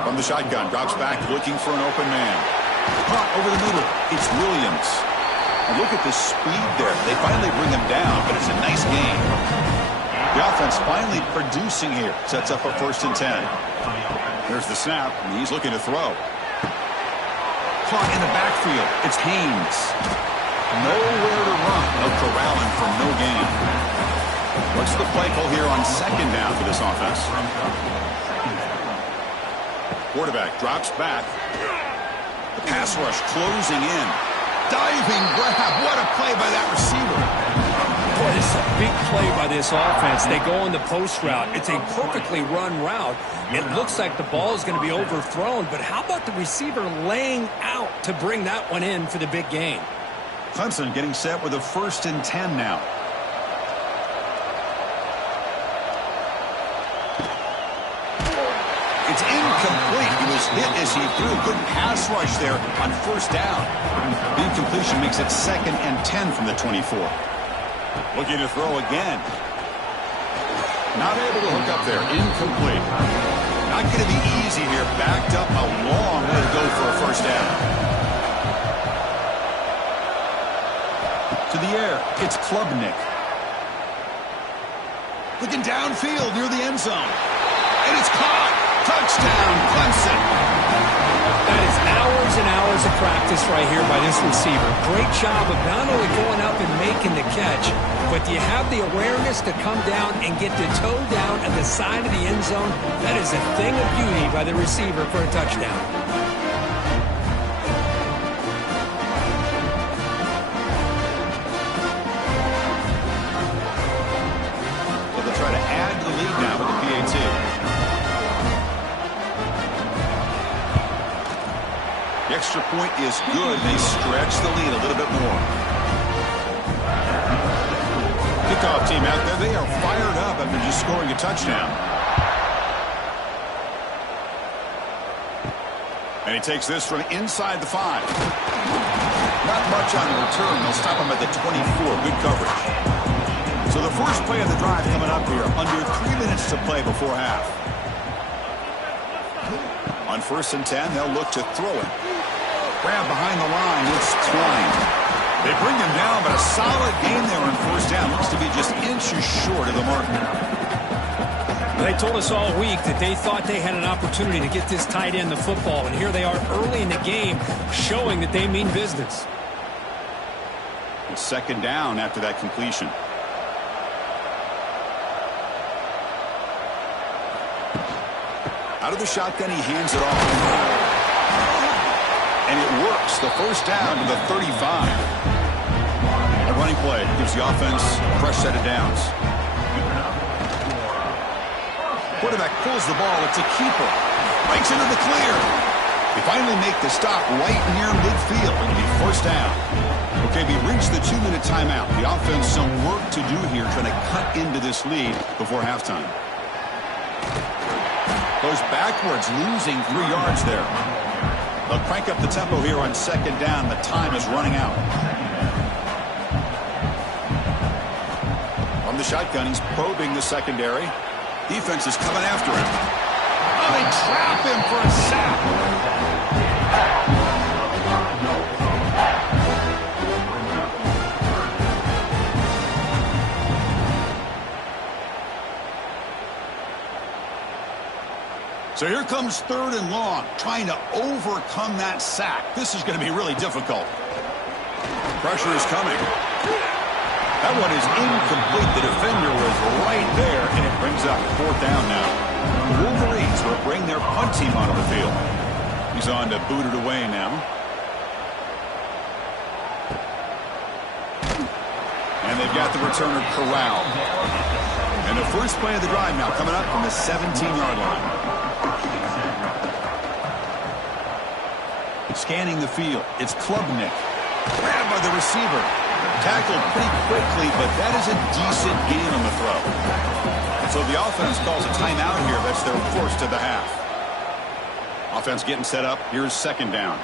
From the shotgun, drops back, looking for an open man. Caught over the middle. It's Williams. And look at the speed there. They finally bring him down, but it's a nice gain. The offense finally producing here. Sets up a 1st and 10. There's the snap, and he's looking to throw. Caught in the backfield. It's Haynes. Nowhere to run. No corralling for no gain. What's the play call here on second down for this offense? Quarterback drops back. The pass rush closing in. Diving grab. What a play by that receiver. Boy, this is a big play by this offense. They go on the post route. It's a perfectly run route. It looks like the ball is going to be overthrown, but how about the receiver laying out to bring that one in for the big gain? Clemson getting set with a 1st and 10 now. It's incomplete. He was hit as he threw a good pass rush there on first down. The incompletion makes it 2nd and 10 from the 24. Looking to throw again. Not able to hook up there. Incomplete. Not going to be easy here. Backed up a long way to go for a first down. To the air. It's Klubnik. Looking downfield near the end zone. And it's caught. Touchdown, Clemson. That is hours and hours of practice right here by this receiver. Great job of not only going up and making the catch, but you have the awareness to come down and get the toe down at the side of the end zone. That is a thing of beauty by the receiver for a touchdown. So they'll try to add to the lead now with the PAT. The extra point is good. They stretch the lead a little bit more. Kickoff team out there. They are fired up after just scoring a touchdown. And he takes this from inside the 5. Not much on the return. They'll stop him at the 24. Good coverage. So the first play of the drive coming up here. Under 3 minutes to play before half. On 1st and 10, they'll look to throw it. Grab behind the line. It's Twine. They bring him down, but a solid game there on first down. Looks to be just inches short of the marker. They told us all week that they thought they had an opportunity to get this tight end the football, and here they are early in the game showing that they mean business. It's 2nd down after that completion. Out of the shotgun, he hands it off. And it works. The first down to the 35. A running play gives the offense a fresh set of downs. Quarterback pulls the ball. It's a keeper. Breaks into the clear. They finally make the stop right near midfield. It'll be first down. Okay, we reached the 2-minute timeout. The offense some work to do here trying to cut into this lead before halftime. Goes backwards, losing 3 yards there. They'll crank up the tempo here on 2nd down. The time is running out. From the shotgun, he's probing the secondary. Defense is coming after him. Oh, they trap him for a sack. So here comes 3rd and long, trying to overcome that sack. This is going to be really difficult. Pressure is coming. That one is incomplete. The defender was right there, and it brings up 4th down now. The Wolverines will bring their their punt team onto the field. He's on to boot it away now. And they've got the returner corralled. And the first play of the drive now coming up from the 17-yard line. Scanning the field. It's Klubnik. Grabbed by the receiver. Tackled pretty quickly, but that is a decent gain on the throw. So the offense calls a timeout here. That's their first of the half. Offense getting set up. Here's second down.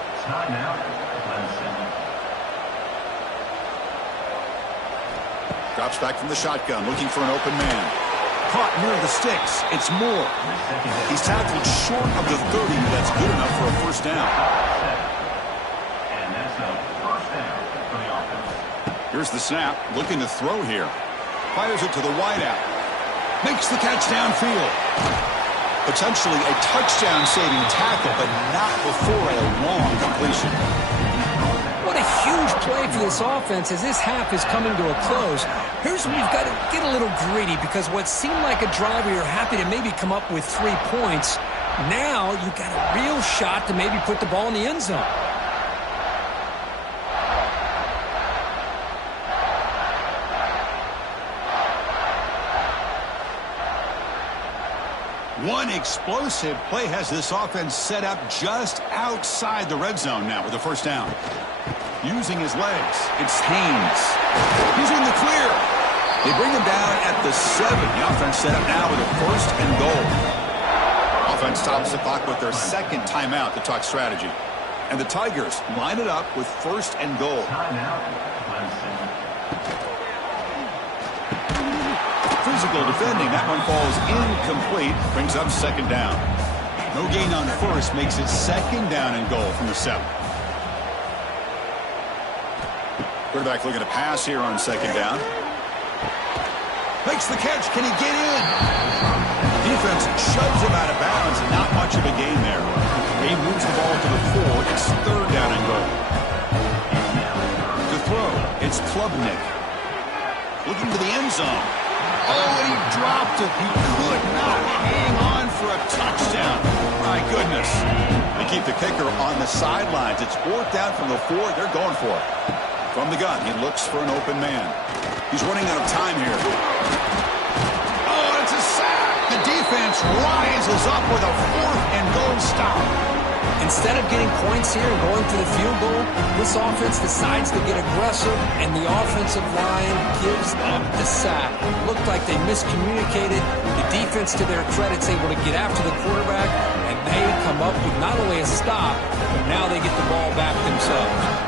Drops back from the shotgun, looking for an open man. Caught near the sticks. It's Moore. He's tackled short of the 30, but that's good enough for a first down. And that's a first down for the offense. Here's the snap. Looking to throw here. Fires it to the wideout. Makes the catch downfield. Potentially a touchdown-saving tackle, but not before a long completion. What a huge play for this offense as this half is coming to a close. Here's where you've got to get a little greedy, because what seemed like a drive where you're happy to maybe come up with 3 points, now you've got a real shot to maybe put the ball in the end zone. One explosive play has this offense set up just outside the red zone now with a first down. Using his legs, it's Haynes. He's in the clear. They bring him down at the 7. The offense set up now with a first and goal. Offense stops the clock with their second timeout to talk strategy. And the Tigers line it up with first and goal. Physical defending. That one falls incomplete. Brings up second down. No gain on first. Makes it second down and goal from the 7. Quarterback looking to pass here on second down. Makes the catch. Can he get in? Defense shoves him out of bounds. Not much of a gain there. He moves the ball to the 4. It's third down and goal. To throw, it's Klubnik. Looking to the end zone. Oh, and he dropped it. He could not hang on for a touchdown. My goodness. They keep the kicker on the sidelines. It's 4th down from the 4. They're going for it. From the gun, he looks for an open man. He's running out of time here. Oh, and it's a sack. The defense rises up with a 4th and goal stop. Instead of getting points here and going for the field goal, this offense decides to get aggressive, and the offensive line gives up the sack. It looked like they miscommunicated. The defense, to their credit, is able to get after the quarterback, and they come up with not only a stop, but now they get the ball back themselves.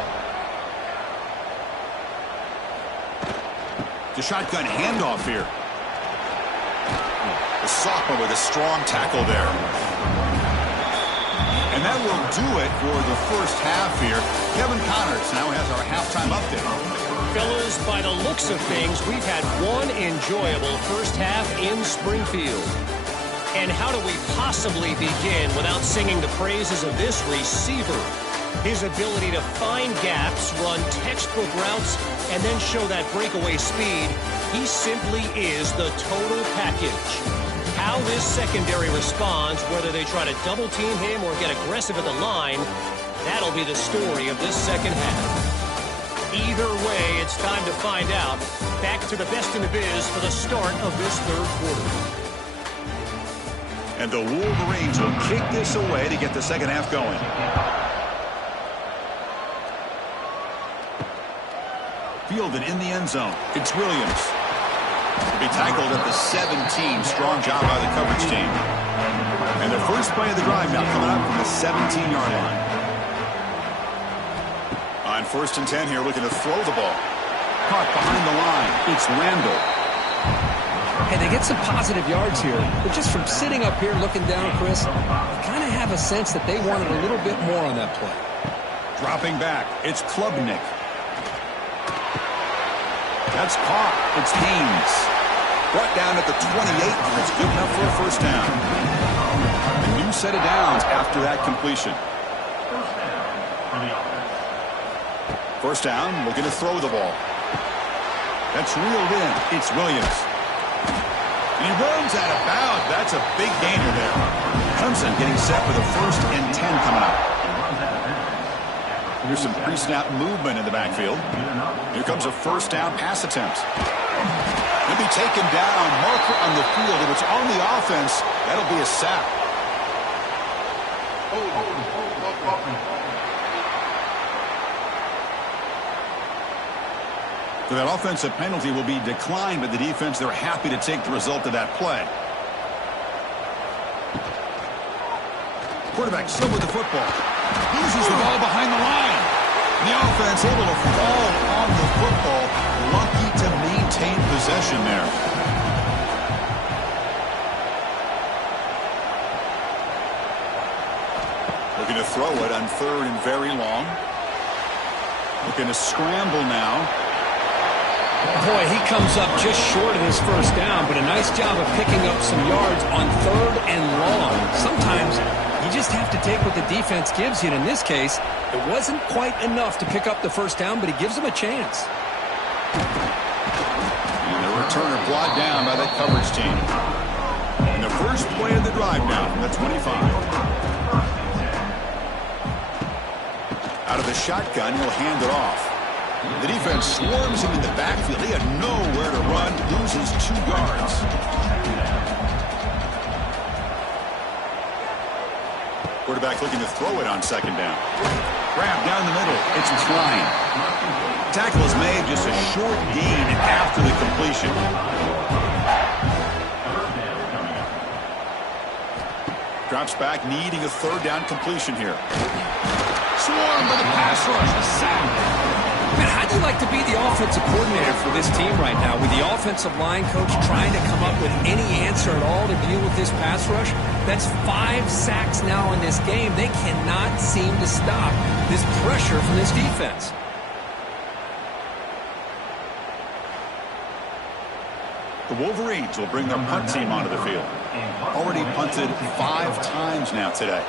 The shotgun handoff here. The sophomore with a strong tackle there. And that will do it for the first half here. Kevin Connors now has our halftime update. Fellas, by the looks of things, we've had one enjoyable first half in Springfield. And how do we possibly begin without singing the praises of this receiver? His ability to find gaps, run textbook routes, and then show that breakaway speed. He simply is the total package. How this secondary responds, whether they try to double-team him or get aggressive at the line, that'll be the story of this second half. Either way, it's time to find out. Back to the best in the biz for the start of this third quarter. And the Wolverines will kick this away to get the second half going. Fielded in the end zone. It's Williams. To be tackled at the 17. Strong job by the coverage team. And the first play of the drive now coming up from the 17-yard line. On 1st and 10 here, looking to throw the ball. Caught behind the line. It's Randall. Hey, they get some positive yards here, but just from sitting up here looking down, Chris, you kind of have a sense that they wanted a little bit more on that play. Dropping back, it's Klubnik. That's caught. It's Haynes. Brought down at the 28, and it's good enough for a first down. A new set of downs after that completion. First down, looking to throw the ball. That's reeled in. It's Williams. And he runs out of bounds. That's a big gainer there. Clemson getting set for the 1st and 10 coming up. Here's some pre-snap movement in the backfield. Here comes a 1st down pass attempt. He'll be taken down. Marker on the field. If it's on the offense, that'll be a sack. So that offensive penalty will be declined by the defense. They're happy to take the result of that play. Quarterback still with the football. Loses the ball behind the line. The offense able to fall on the football. Lucky to maintain possession there. Looking to throw it on 3rd and very long. Looking to scramble now. Boy, he comes up just short of his 1st down, but a nice job of picking up some yards on 3rd and long. Sometimes you just have to take what the defense gives you, and in this case, it wasn't quite enough to pick up the 1st down, but it gives them a chance. And the returner brought down by that coverage team. And the first play of the drive now from the 25. Out of the shotgun, he'll hand it off. The defense swarms him in the backfield. He had nowhere to run, loses 2 yards. Quarterback looking to throw it on 2nd down. Grab down the middle. It's Klein. Tackle is made, just a short gain after the completion. Drops back, needing a 3rd down completion here. Swarmed by the pass rush. A sack. Man, how'd you like to be the offensive coordinator for this team right now, with the offensive line coach trying to come up with any answer at all to deal with this pass rush? That's 5 sacks now in this game. They cannot seem to stop this pressure from this defense. The Wolverines will bring their punt team onto the field. Already punted 5 times now today.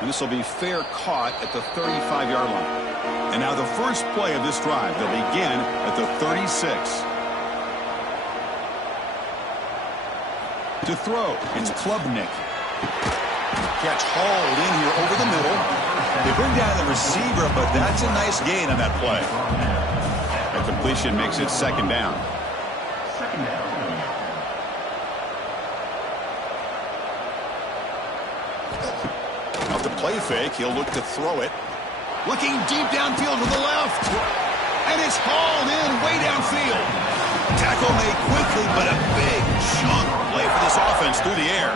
And this will be fair caught at the 35-yard line. And now the first play of this drive. They'll begin at the 36. To throw, it's Klubnik. Catch hauled in here over the middle. They bring down the receiver, but that's a nice gain on that play. That completion makes it 2nd down. Play fake, he'll look to throw it. Looking deep downfield to the left. And it's hauled in way downfield. Tackle made quickly, but a big chunk play for this offense through the air.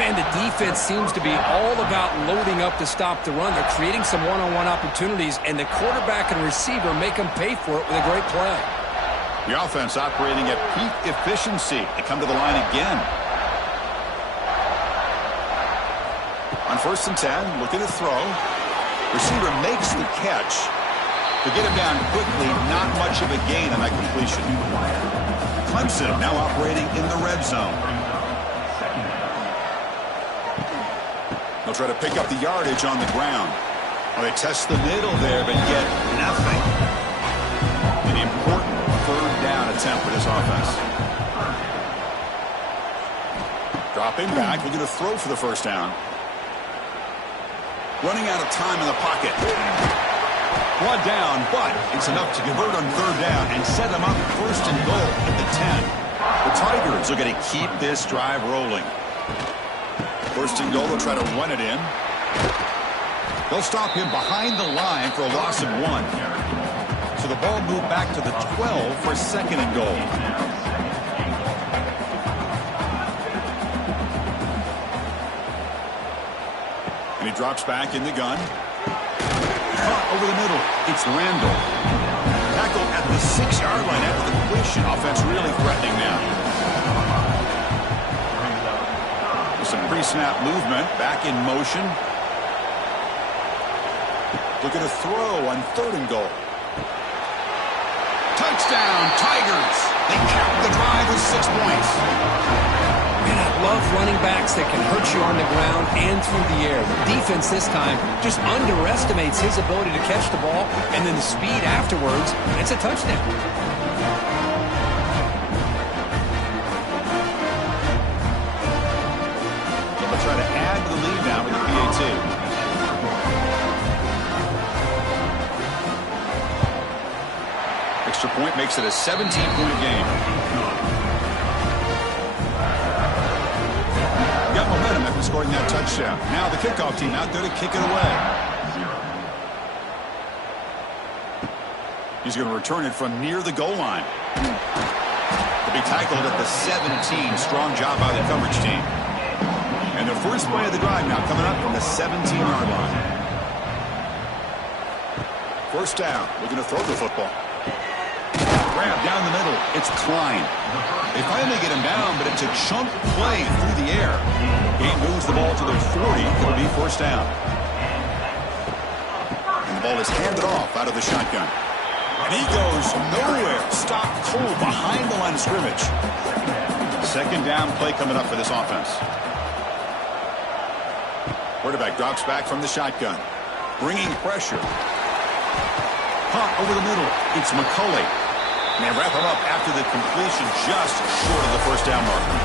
Man, the defense seems to be all about loading up to stop the run. They're creating some one-on-one opportunities, and the quarterback and receiver make them pay for it with a great play. The offense operating at peak efficiency. They come to the line again. On 1st and 10, looking to throw. Receiver makes the catch. To get him down quickly, not much of a gain on that completion. Clemson now operating in the red zone. They'll try to pick up the yardage on the ground. Well, they test the middle there, but get nothing. An important 3rd down attempt for this offense. Dropping back, looking to throw for the 1st down. Running out of time in the pocket. Brought down, but it's enough to convert on 3rd down and set them up 1st and goal at the 10. The Tigers are going to keep this drive rolling. 1st and goal, they'll try to run it in. They'll stop him behind the line for a loss of 1. So the ball moved back to the 12 for 2nd and goal. And he drops back in the gun. Caught over the middle. It's Randall. Tackle at the 6-yard line after the completion. Offense really threatening now. With some pre-snap movement. Back in motion. Looking to throw on 3rd and goal. Touchdown, Tigers. They cap the drive with 6 points. Man, I love running backs that can hurt you on the ground and through the air. The defense this time just underestimates his ability to catch the ball, and then the speed afterwards, it's a touchdown. point makes it a 17-point game. Got momentum after scoring that touchdown. Now the kickoff team out there to kick it away. He's going to return it from near the goal line. To be tackled at the 17. Strong job by the coverage team. And the first play of the drive now coming up from the 17-yard line. First down. Looking to throw the football. Grab down the middle. It's Klein. They finally get him down, but it's a chunk play through the air. He moves the ball to their 40. It'll be first down. And the ball is handed off out of the shotgun. And he goes nowhere. Stopped cold behind the line of scrimmage. Second down play coming up for this offense. Quarterback drops back from the shotgun. Bringing pressure. Punt over the middle. It's McCulley. And they wrap him up after the completion just short of the first down marker.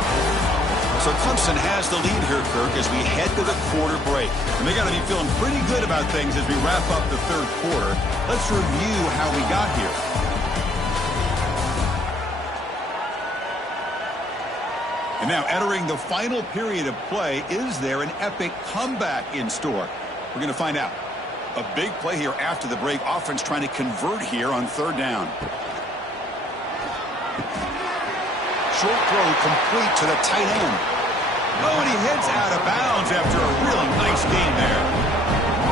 So Clemson has the lead here, Kirk, as we head to the quarter break. And they got to be feeling pretty good about things as we wrap up the third quarter. Let's review how we got here. And now entering the final period of play, is there an epic comeback in store? We're going to find out. A big play here after the break. Offense trying to convert here on third down. Short throw complete to the tight end. Oh, and he heads out of bounds after a really nice gain there.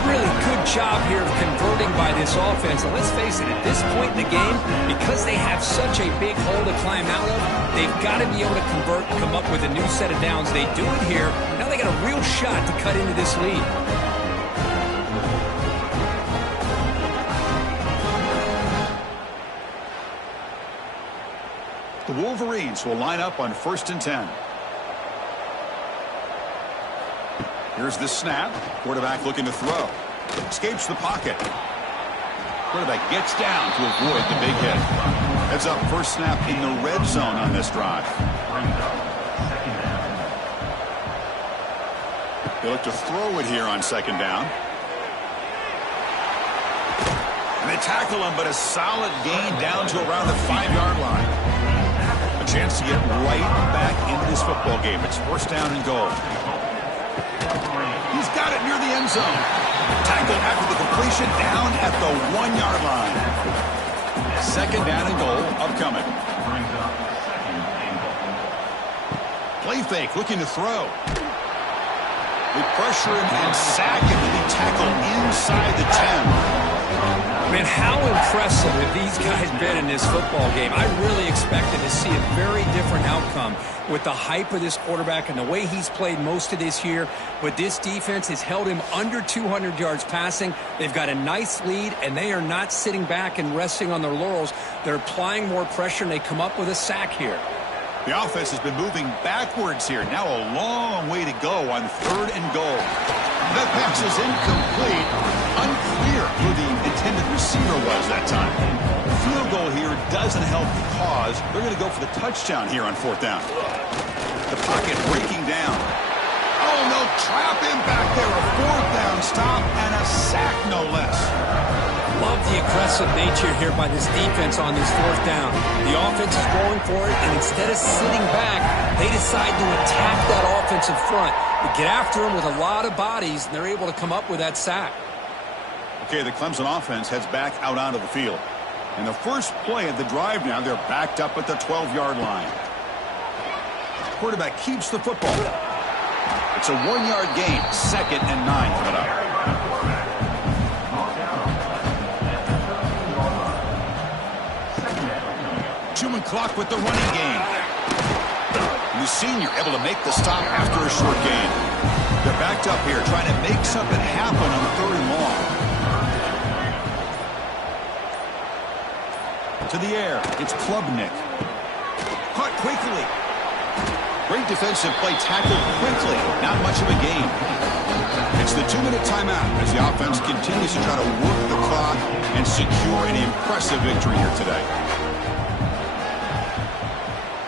Really good job here of converting by this offense. And let's face it, at this point in the game, because they have such a big hole to climb out of, they've got to be able to convert and come up with a new set of downs. They do it here. Now they got a real shot to cut into this lead. The Wolverines will line up on 1st and 10. Here's the snap. Quarterback looking to throw. Escapes the pocket. Quarterback gets down to avoid the big hit. Heads up first snap in the red zone on this drive. They look to throw it here on second down. And they tackle him, but a solid gain down to around the 5-yard line. A chance to get right back into this football game. It's first down and goal. He's got it near the end zone. Tackled after the completion down at the 1-yard line. Second down and goal upcoming. Play fake, looking to throw. They pressure him and sack him, and he tackled inside the 10. Man, how impressive have these guys been in this football game? I really expected to see a very different outcome with the hype of this quarterback and the way he's played most of this year. But this defense has held him under 200 yards passing. They've got a nice lead, and they are not sitting back and resting on their laurels. They're applying more pressure, and they come up with a sack here. The offense has been moving backwards here. Now a long way to go on 3rd and goal. That pass is incomplete. Unclear who the intended receiver was that time. The field goal here doesn't help the cause. They're going to go for the touchdown here on 4th down. The pocket breaking down. Oh, no, trap him back there. A 4th down stop and a sack, no less. Love the aggressive nature here by this defense on this 4th down. The offense is going for it, and instead of sitting back, they decide to attack that offensive front. They get after them with a lot of bodies, and they're able to come up with that sack. Okay, the Clemson offense heads back out onto the field. And the first play of the drive now, they're backed up at the 12-yard line. Quarterback keeps the football. It's a 1-yard gain, 2nd and 9 coming up. Human clock with the running game. And the senior able to make the stop after a short gain. They're backed up here trying to make something happen on 3rd and long. To the air, it's Klubnik. Caught quickly. Great defensive play, tackled quickly. Not much of a gain. It's the 2-minute timeout as the offense continues to try to work the clock and secure an impressive victory here today.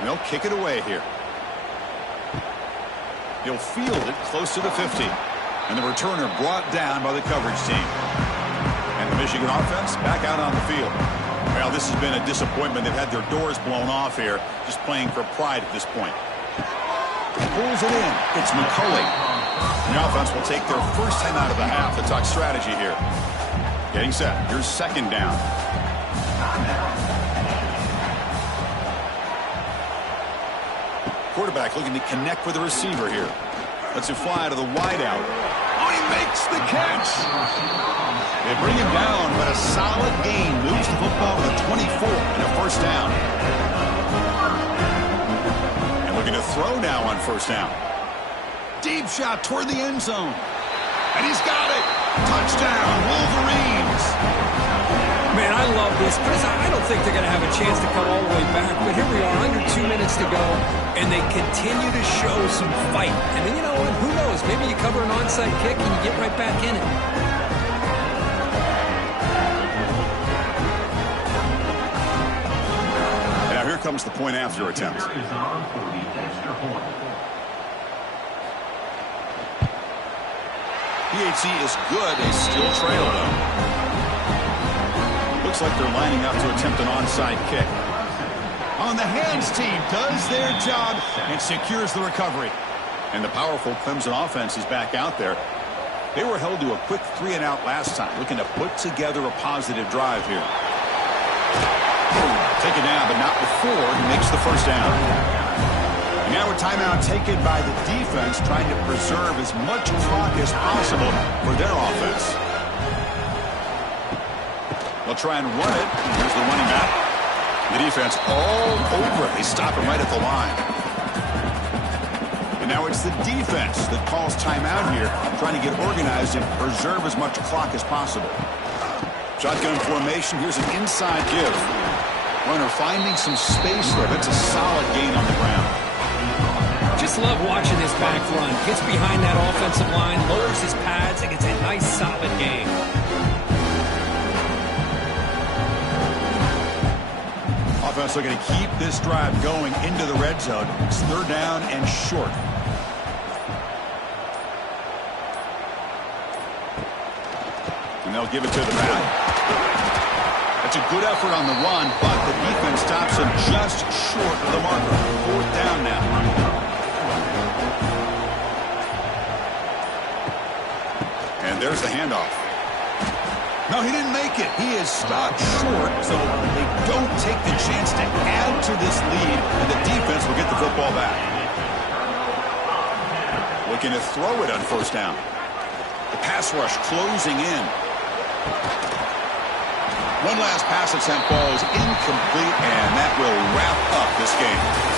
They'll kick it away here. He'll field it close to the 50. And the returner brought down by the coverage team. And the Michigan offense back out on the field. Well, this has been a disappointment. They've had their doors blown off here, just playing for pride at this point. Pulls it in. It's McCulley. The offense will take their first time out of the half to talk strategy here. Getting set. Here's second down. Quarterback looking to connect with the receiver here. Lets it fly to the wideout. Oh, he makes the catch. They bring him down, but a solid gain moves the football to the 24 and a first down. And looking to throw now on first down. Deep shot toward the end zone. And he's got it. Touchdown, Wolverines. Man, I love this. Chris, I don't think they're going to have a chance to come all the way back. But here we are, under 2 minutes to go, and they continue to show some fight. And then, you know, who knows? Maybe you cover an onside kick and you get right back in it. And now here comes the point after attempt. Is on for the extra point. PHC is good. They still trail, though. Looks like they're lining up to attempt an onside kick. On the hands team does their job and secures the recovery. And the powerful Clemson offense is back out there. They were held to a quick 3-and-out last time, looking to put together a positive drive here. Taken down, but not before he makes the first down. And now a timeout taken by the defense, trying to preserve as much clock as possible for their offense. They'll try and run it. Here's the running back. The defense all over it. They stop him right at the line. And now it's the defense that calls timeout here, trying to get organized and preserve as much clock as possible. Shotgun formation. Here's an inside give. Runner finding some space there. That's a solid gain on the ground. Just love watching this back run. Gets behind that offensive line, lowers his pads, and gets a nice solid gain. Offense looking to keep this drive going into the red zone. It's third down and short. And they'll give it to the back. That's a good effort on the run, but the defense stops him just short of the marker. Fourth down now. And there's the handoff. No, he didn't make it. He is stopped short, so they don't take the chance to add to this lead, and the defense will get the football back. Looking to throw it on first down. The pass rush closing in. One last pass attempt, ball is incomplete, and that will wrap up this game.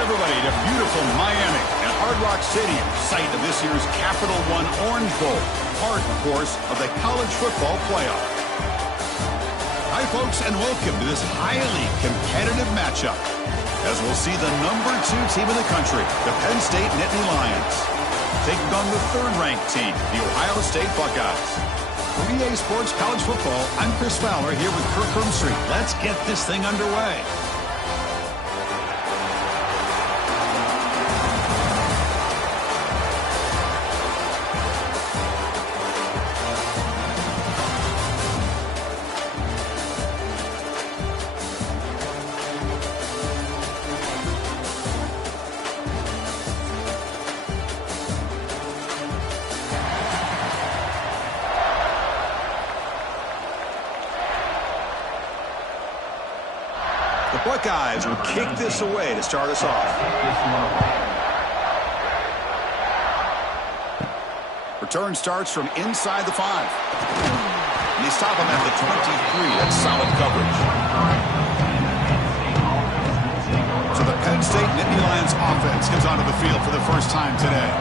everybody, to beautiful Miami and Hard Rock Stadium, site of this year's Capital One Orange Bowl, part, of course, of the college football playoff. Hi, folks, and welcome to this highly competitive matchup, as we'll see the number 2 team in the country, the Penn State Nittany Lions, taking on the third-ranked team, the Ohio State Buckeyes. For EA Sports College Football, I'm Chris Fowler here with Kirk Herbstreit. Let's get this thing underway. The Buckeyes will kick this away to start us off. Return starts from inside the 5. And they stop him at the 23. That's solid coverage. So the Penn State Nittany Lions offense comes onto the field for the first time today.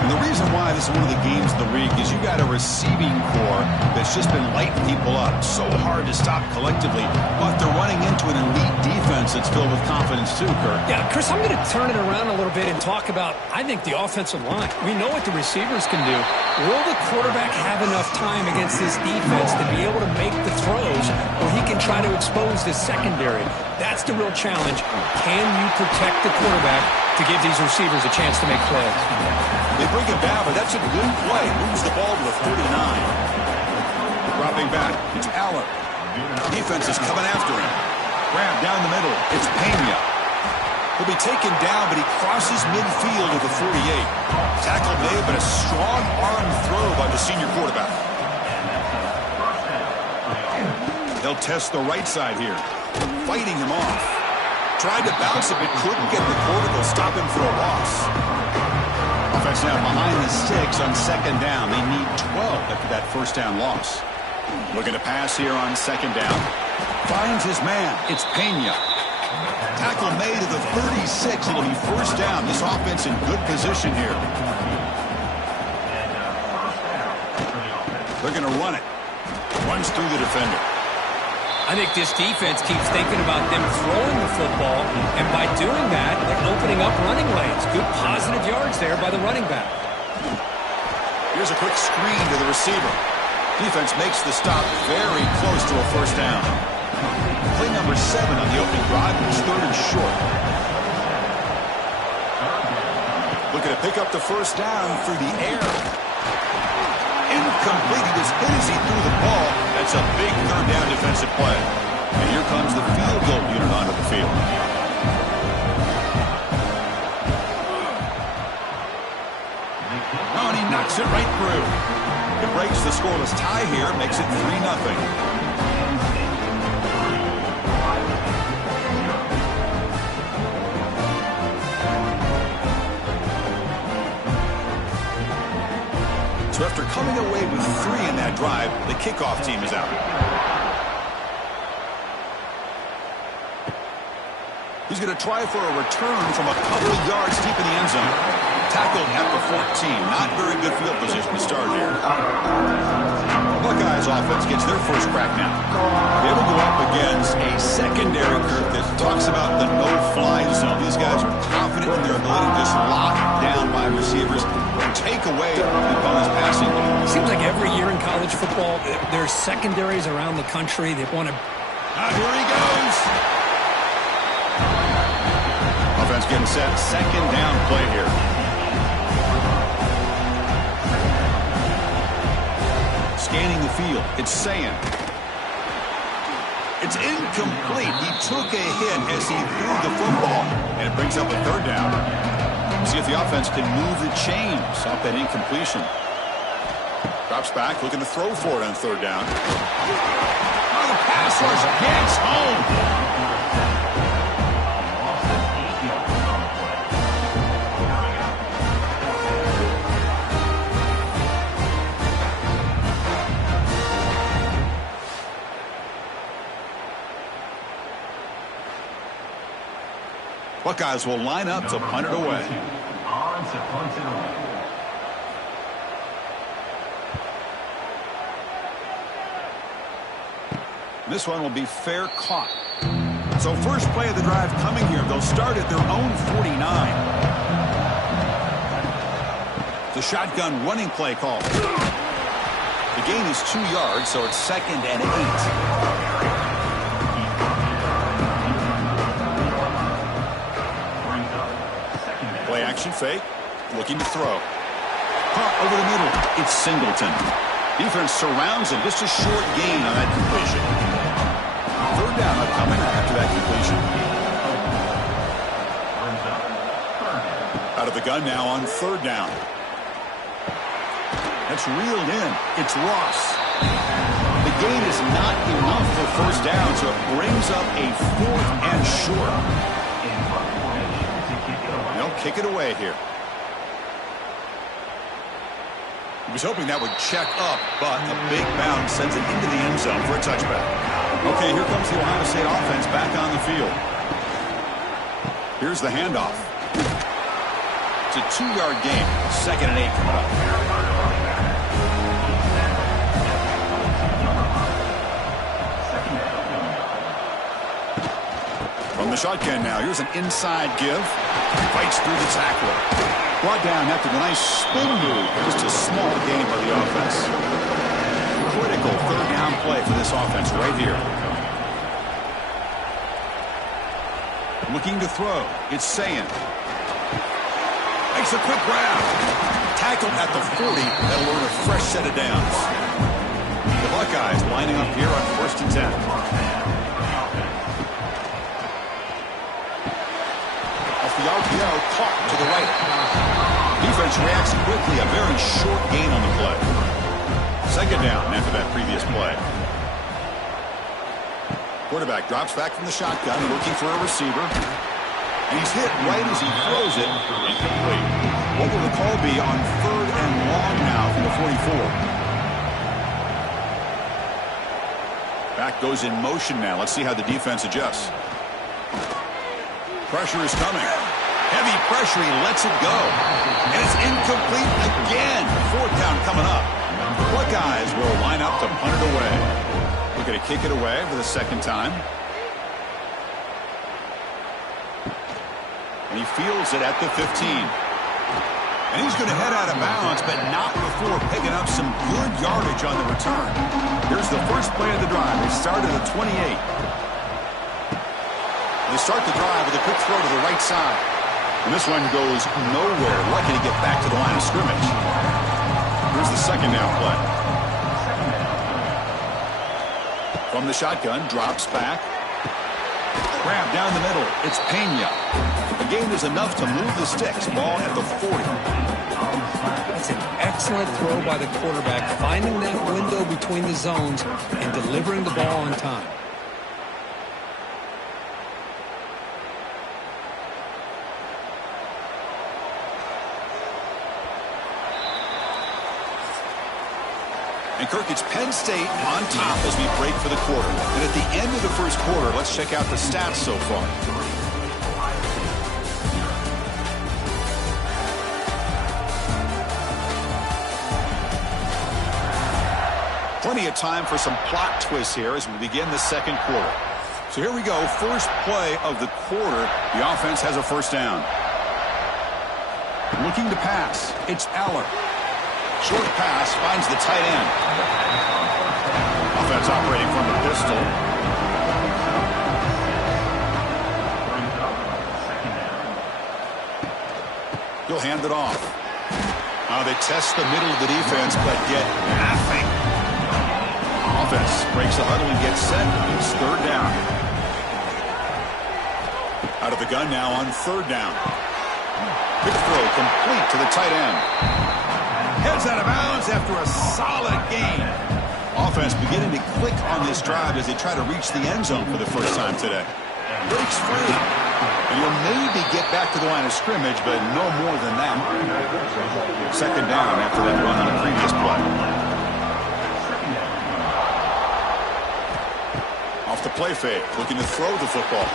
And the reason why this is one of the games of the week is you got a receiving core that's just been lighting people up. So hard to stop collectively, but they're running into an elite defense that's filled with confidence too, Kirk. Yeah, Chris, I'm going to turn it around a little bit and talk about, I think, the offensive line. We know what the receivers can do. Will the quarterback have enough time against this defense to be able to make the throws where he can try to expose the secondary? That's the real challenge. Can you protect the quarterback to give these receivers a chance to make plays? They bring it down, but that's a good play. Moves the ball to the 39. Dropping back, it's Allen. Defense is coming after him. Grab down the middle, it's Pena. He'll be taken down, but he crosses midfield at the 48. Tackle made, but a strong arm throw by the senior quarterback. They'll test the right side here. Fighting him off. Tried to bounce it, but couldn't get the quarter to stop him for a loss. Offense now behind the 6 on second down. They need 12 after that first down loss. Looking to pass here on second down. Finds his man. It's Pena. Tackle made to the 36. It'll be first down. This offense in good position here. They're going to run it. Runs through the defender. I think this defense keeps thinking about them throwing the football, and by doing that, they're opening up running lanes. Good positive yards there by the running back. Here's a quick screen to the receiver. Defense makes the stop very close to a first down. Play number 7 on the opening drive was 3rd and short. Looking to pick up the first down through the air. Incomplete. He was hit as he threw the ball. That's a big 3rd down defensive play. And here comes the field goal unit onto the field. Oh, and he knocks it right through. It breaks the scoreless tie here, makes it 3-0. So after coming away with 3 in that drive, the kickoff team is out. He's going to try for a return from a couple of yards deep in the end zone. Tackled at the 14. Not very good field position to start here. Buckeyes offense gets their first crack now. It'll go up against a secondary group that talks about the no-fly zone. These guys are confident in their ability to just lock down by receivers and take away the opponent's passing game. Seems like every year in college football, there's secondaries around the country that want to... Here he goes. Offense getting set. Second down play here. Scanning the field. It's Sayin. It's incomplete. He took a hit as he threw the football, and it brings up a 3rd down. See if the offense can move the chains off that incompletion. Drops back, looking to throw for it on 3rd down. Oh, the pass rush gets home. Buckeyes will line up to punt it away. On to punt it away. This one will be fair caught. So first play of the drive coming here. They'll start at their own 49. The shotgun running play call. The gain is 2 yards, so it's 2nd and 8. Play action fake. Looking to throw. Caught over the middle. It's Singleton. Defense surrounds him. Just a short gain on that completion. 3rd down upcoming after that completion. Out of the gun now on 3rd down. That's reeled in. It's Ross. The gain is not enough for 1st down, so it brings up a 4th and short. They'll kick it away here. He was hoping that would check up, but a big bounce sends it into the end zone for a touchback. Okay, here comes the Ohio State offense back on the field. Here's the handoff. It's a 2-yard gain. 2nd and 8 coming up. From the shotgun now. Here's an inside give. Fights through the tackler. Brought down after the nice spin move. Just a small gain by the offense. Critical 3rd down play for this offense right here. Looking to throw. It's Sayin. Makes a quick grab. Tackled at the 40. That'll earn a fresh set of downs. The Buckeyes lining up here on 1st and 10. Off the RPO, caught to the right. Defense reacts quickly. A very short gain on the play. 2nd down after that previous play. Quarterback drops back from the shotgun, looking for a receiver. And he's hit right as he throws it. Incomplete. What will the call be on 3rd and long now from the 44? Back goes in motion now. Let's see how the defense adjusts. Pressure is coming. Heavy pressure. He lets it go. And it's incomplete again. 4th down coming up. The Buckeyes will line up to punt it away. Looking to kick it away for the 2nd time. And he fields it at the 15. And he's going to head out of bounds, but not before picking up some good yardage on the return. Here's the first play of the drive. They start at the 28. They start the drive with a quick throw to the right side. And this one goes nowhere. Lucky to get back to the line of scrimmage. Here's the 2nd down play. From the shotgun, drops back. Grab down the middle. It's Pena. The gain is enough to move the sticks. Ball at the 40. That's an excellent throw by the quarterback, finding that window between the zones and delivering the ball on time. And Kirk, it's Penn State on top as we break for the quarter. And at the end of the first quarter, let's check out the stats so far. Plenty of time for some plot twists here as we begin the 2nd quarter. So here we go. First play of the quarter. The offense has a 1st down. Looking to pass. It's Aller. Short pass finds the tight end. Offense operating from the pistol. He'll hand it off. They test the middle of the defense, but get nothing. Offense breaks the huddle and gets set. It's 3rd down. Out of the gun now on 3rd down. Quick throw complete to the tight end. Heads out of bounds after a solid gain. Offense beginning to click on this drive as they try to reach the end zone for the first time today. Breaks free. And he'll maybe get back to the line of scrimmage, but no more than that. 2nd down after that run on the previous play. Off the play fake, looking to throw the football.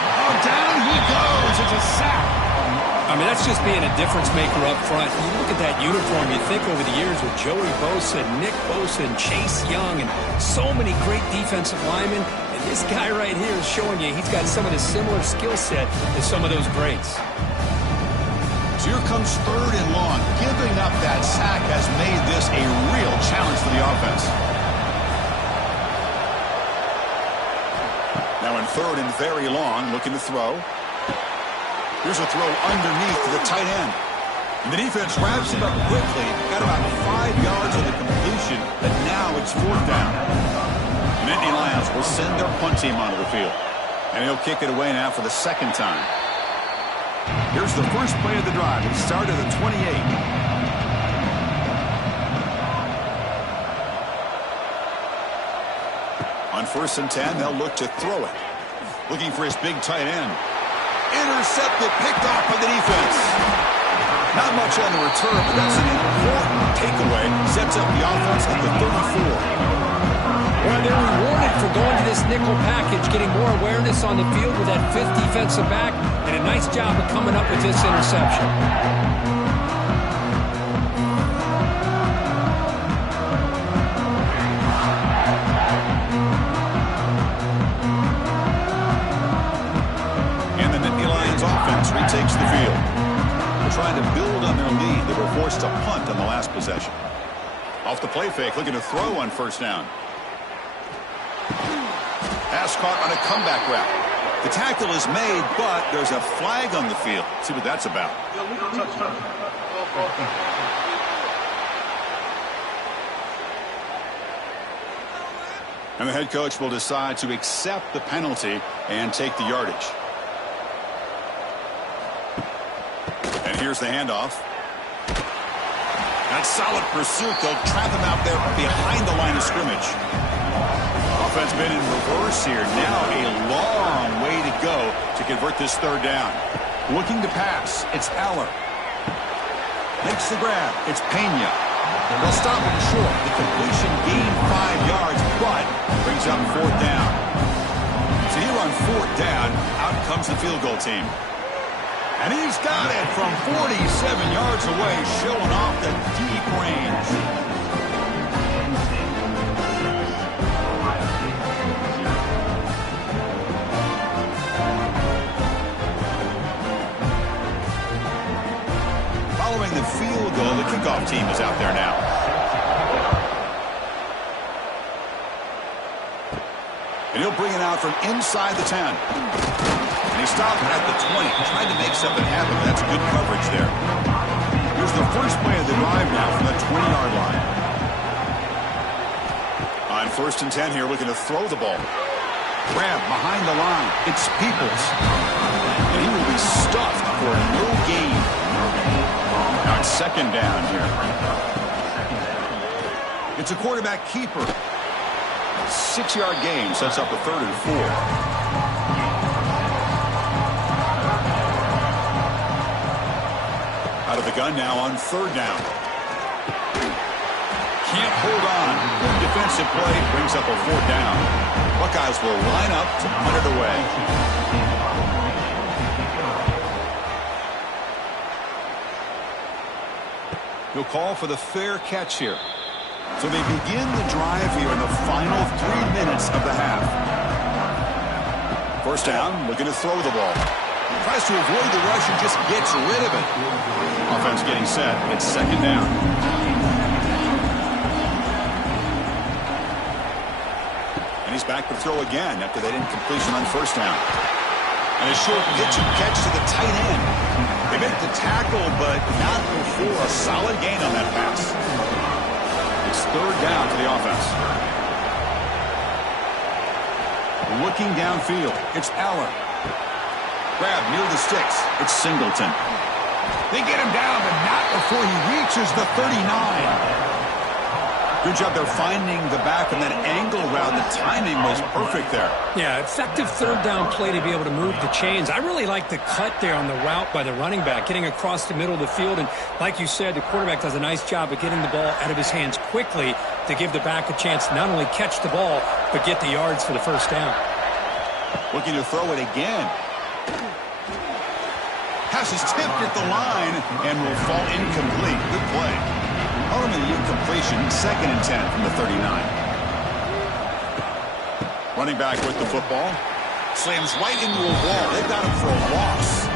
Oh, down he goes. It's a sack. I mean, that's just being a difference maker up front. You look at that uniform, you think over the years with Joey Bosa, Nick Bosa, and Chase Young, and so many great defensive linemen. And this guy right here is showing you he's got some of the similar skill set as some of those greats. So here comes 3rd and long. Giving up that sack has made this a real challenge for the offense. Now in 3rd and very long, looking to throw. Here's a throw underneath to the tight end. And the defense wraps him up quickly. Got about 5 yards on the completion, but now it's 4th down. The Nittany Lions will send their punt team onto the field. And he'll kick it away now for the 2nd time. Here's the first play of the drive. It started at 28. On 1st and 10, they'll look to throw it. Looking for his big tight end. Intercepted, picked off by the defense. Not much on the return, but that's an important takeaway. Sets up the offense at the 34. Well, they're rewarded for going to this nickel package, getting more awareness on the field with that 5th defensive back, and a nice job of coming up with this interception. Offense retakes the field. They're trying to build on their lead. They were forced to punt on the last possession. Off the play fake, looking to throw on 1st down. Pass caught on a comeback route. The tackle is made, but there's a flag on the field. Let's see what that's about. And the head coach will decide to accept the penalty and take the yardage. And here's the handoff. That solid pursuit. They'll trap him out there behind the line of scrimmage. Offense been in reverse here. Now a long way to go to convert this 3rd down. Looking to pass. It's Aller. Makes the grab. It's Pena. They'll stop him short. The completion gained 5 yards, but brings up 4th down. So here on 4th down, out comes the field goal team. And he's got it from 47 yards away, showing off the deep range. Following the field goal, the kickoff team is out there now. And he'll bring it out from inside the 10. And he stopped at the 20, trying to make something happen. That's good coverage there. Here's the first play of the drive now from the 20-yard line. On 1st and 10 here, looking to throw the ball. Grab behind the line. It's Peoples. And he will be stuffed for no gain. Now it's 2nd down here. It's a quarterback keeper. 6-yard gain sets up a 3rd and 4. Out of the gun now on 3rd down. Can't hold on. Good defensive play brings up a 4th down. Buckeyes will line up to punt it away. He'll call for the fair catch here. So they begin the drive here in the final 3 minutes of the half. 1st down, looking to throw the ball. Tries to avoid the rush and just gets rid of it. Offense getting set. It's 2nd down. And he's back to throw again after that incompletion on 1st down. And a short pitch and catch to the tight end. They make the tackle, but not before a solid gain on that pass. It's 3rd down for the offense. Looking downfield. It's Aller. Grab near the sticks. It's Singleton. They get him down, but not before he reaches the 39. Good job there finding the back on that angle route. The timing was perfect there. Yeah, effective 3rd down play to be able to move the chains. I really like the cut there on the route by the running back, getting across the middle of the field. And like you said, the quarterback does a nice job of getting the ball out of his hands quickly to give the back a chance to not only catch the ball, but get the yards for the 1st down. Looking to throw it again. Pass is tipped at the line and will fall incomplete. Good play. Ultimately, incompletion, 2nd and 10 from the 39. Running back with the football. Slams right into a wall. They've got him for a loss.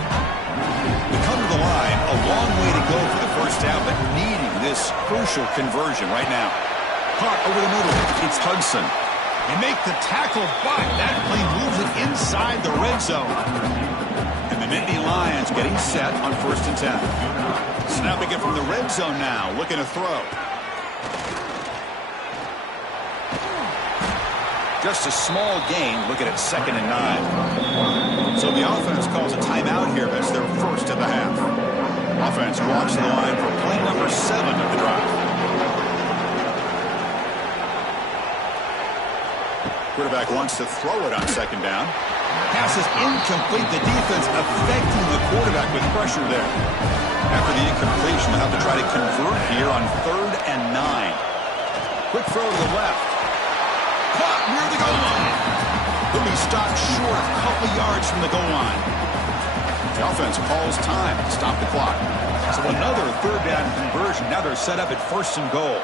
They come to the line, a long way to go for the first down, but needing this crucial conversion right now. Caught over the middle. It's Hudson. They make the tackle, but that play moves it inside the red zone. And the Nittany Lions getting set on 1st and 10. Snapping it from the red zone now, looking to throw. Just a small gain, looking at 2nd and 9. So the offense calls a timeout here. That's their first of the half. Offense walks the line for play number 7 of the drive. Quarterback wants to throw it on 2nd down. Pass is incomplete. The defense affecting the quarterback with pressure there. After the incompletion, they'll have to try to convert here on 3rd and 9. Quick throw to the left. Caught near the goal line. He'll be stopped short a couple yards from the goal line. The offense calls time to stop the clock. So another 3rd down conversion. Now they're set up at 1st and goal.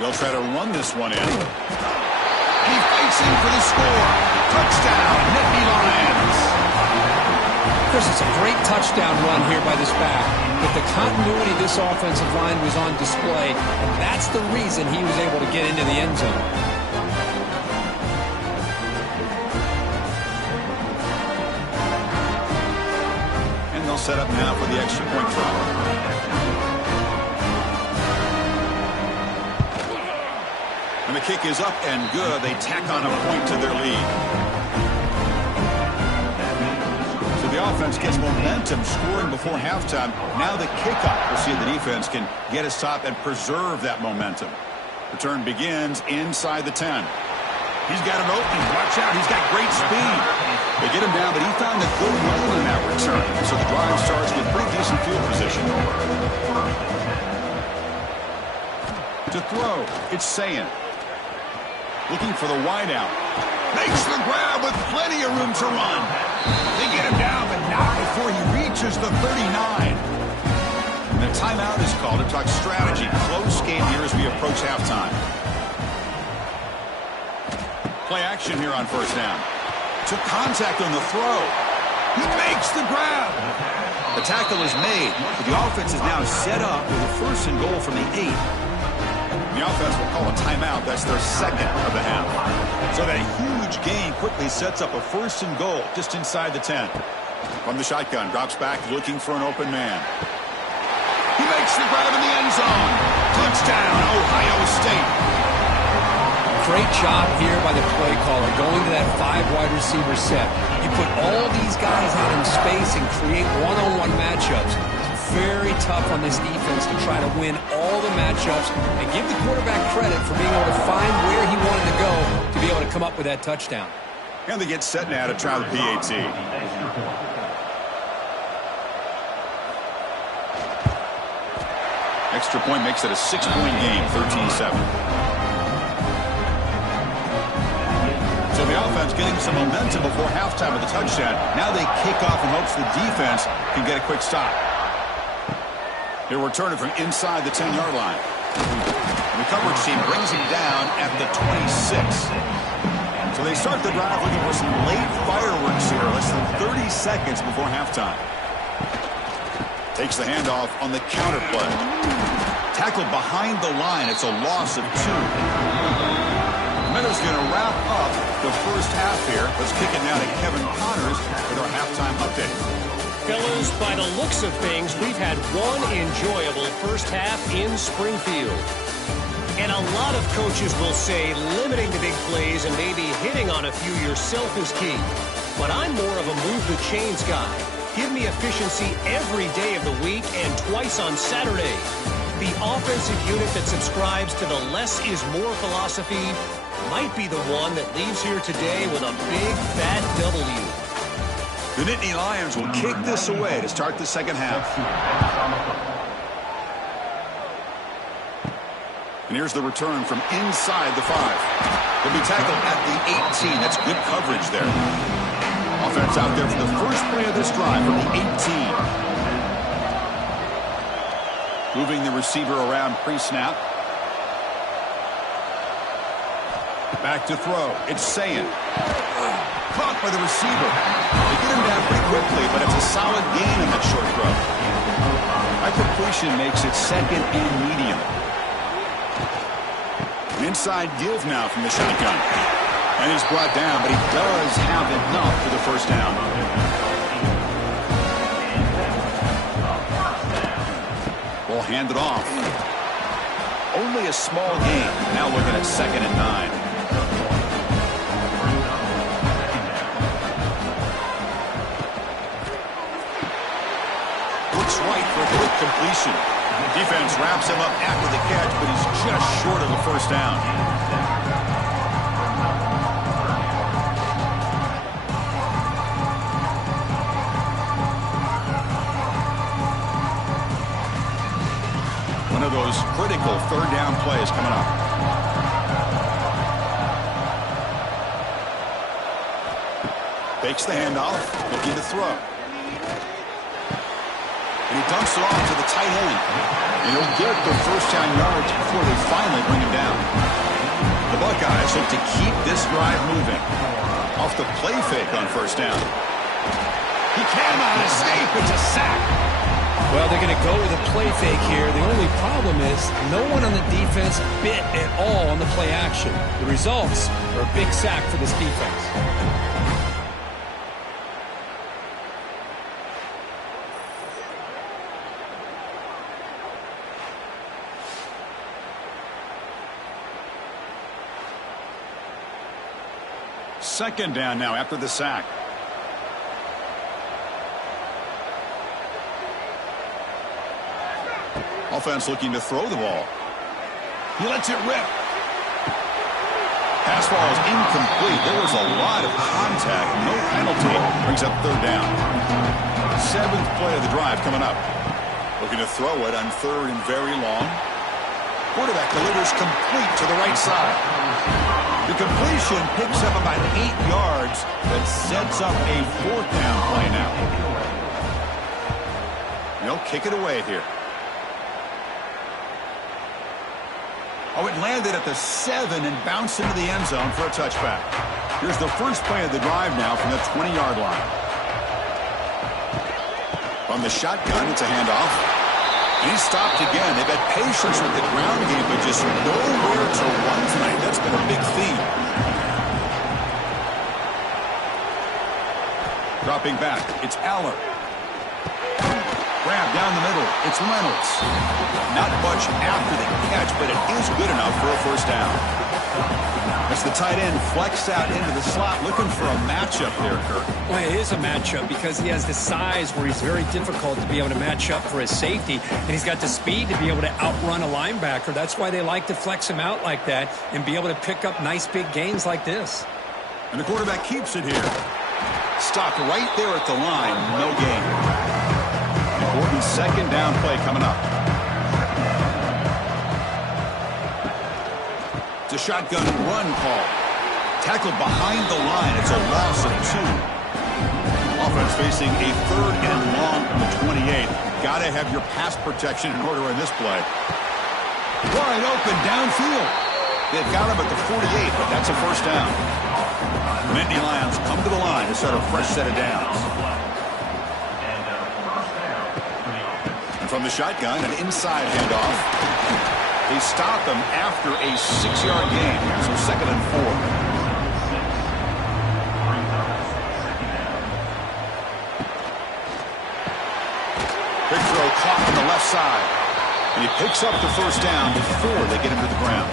They'll try to run this one in. And he fights in for the score. Touchdown, Nittany Lions. Chris, it's a great touchdown run here by this back. But the continuity of this offensive line was on display. And that's the reason he was able to get into the end zone. And they'll set up now for the extra point try. And the kick is up and good. They tack on a point to their lead. So the offense gets momentum scoring before halftime. Now the kickoff. We'll see if the defense can get a stop and preserve that momentum. Return begins inside the 10. He's got an opening. Watch out. He's got great speed. They get him down, but he found a good run in that return. So the drive starts with pretty decent field position. To throw, it's Sayin. Looking for the wideout. Makes the grab with plenty of room to run. They get him down, but not before he reaches the 39. And the timeout is called to talk strategy. Close game here as we approach halftime. Play action here on 1st down. Took contact on the throw. He makes the grab. The tackle is made, but the offense is now set up with a 1st and goal from the 8. The offense will call a timeout. That's their 2nd of the half. So that huge gain quickly sets up a 1st and goal just inside the 10. From the shotgun, drops back looking for an open man. He makes the grab in the end zone. Touchdown, Ohio State. Great job here by the play caller, going to that 5 wide receiver set. You put all these guys out in space and create one-on-one matchups. It's very tough on this defense to try to win all the matchups and give the quarterback credit for being able to find where he wanted to go to be able to come up with that touchdown. And they get set now to try the PAT. Extra point makes it a 6-point game, 13-7. So the offense getting some momentum before halftime with the touchdown. Now they kick off in hopes the defense can get a quick stop. He'll return it from inside the 10-yard line. The coverage team brings him down at the 26. So they start the drive looking for some late fireworks here, less than 30 seconds before halftime. Takes the handoff on the counter play. Tackled behind the line. It's a loss of 2. Meadows going to wrap up the first half here. Let's kick it now to Kevin Connors with our halftime update. Fellas, by the looks of things, we've had one enjoyable first half in Springfield. And a lot of coaches will say limiting the big plays and maybe hitting on a few yourself is key. But I'm more of a move the chains guy. Give me efficiency every day of the week and twice on Saturday. The offensive unit that subscribes to the less is more philosophy might be the one that leaves here today with a big fat W. The Nittany Lions will kick this away to start the second half. And here's the return from inside the 5. He'll be tackled at the 18. That's good coverage there. Offense Offense out there for the first play of this drive from the 18. Moving the receiver around pre-snap. Back to throw. It's Sayin. Caught by the receiver. They get him down pretty quickly, but it's a solid gain in that short throw. That completion makes it second and medium. An inside give now from the shotgun. And he's brought down, but he does have enough for the first down. We'll hand it off. Only a small gain. Now looking at 2nd and 9. Looks right for a quick completion. Defense wraps him up after the catch, but he's just short of the first down. One of those critical third down plays coming up. Fakes the handoff, looking to throw. And he dumps it off to the tight end. And he'll get the first down yards before they finally bring him down. The Buckeyes hope to keep this drive moving. Off the play fake on first down. He cannot escape. It's a sack. Well, they're going to go with a play fake here. The only problem is no one on the defense bit at all on the play action. The results are a big sack for this defense. Second down now after the sack. Offense looking to throw the ball. He lets it rip. Pass ball is incomplete. There was a lot of contact. No penalty. Brings up third down. 7th play of the drive coming up. Looking to throw it on 3rd and very long. Quarterback delivers complete to the right side. The completion picks up about 8 yards. That sets up a 4th down play now. They'll kick it away here. Oh, it landed at the 7 and bounced into the end zone for a touchback. Here's the first play of the drive now from the 20-yard line. From the shotgun, it's a handoff. And he's stopped again. They've had patience with the ground game, but just nowhere to run tonight. That's been a big theme. Dropping back, it's Aller. Grab down the middle. It's Reynolds. Not much after the catch, but it is good enough for a first down. As the tight end flexed out into the slot, looking for a matchup there, Kirk. Well, it is a matchup because he has the size where he's very difficult to be able to match up for his safety, and he's got the speed to be able to outrun a linebacker. That's why they like to flex him out like that and be able to pick up nice big gains like this. And the quarterback keeps it here. Stopped right there at the line. No gain. Important second down play coming up. It's a shotgun run call. Tackled behind the line. It's a loss of 2. Offense facing a 3rd and long from the 28. Got to have your pass protection in order in this play. Wide open downfield. They've got him at the 48, but that's a first down. Nittany Lions come to the line to start a fresh set of downs. From the shotgun, an inside handoff. They stop him after a 6-yard gain, so 2nd and 4. Big throw caught on the left side. And he picks up the first down before they get him to the ground.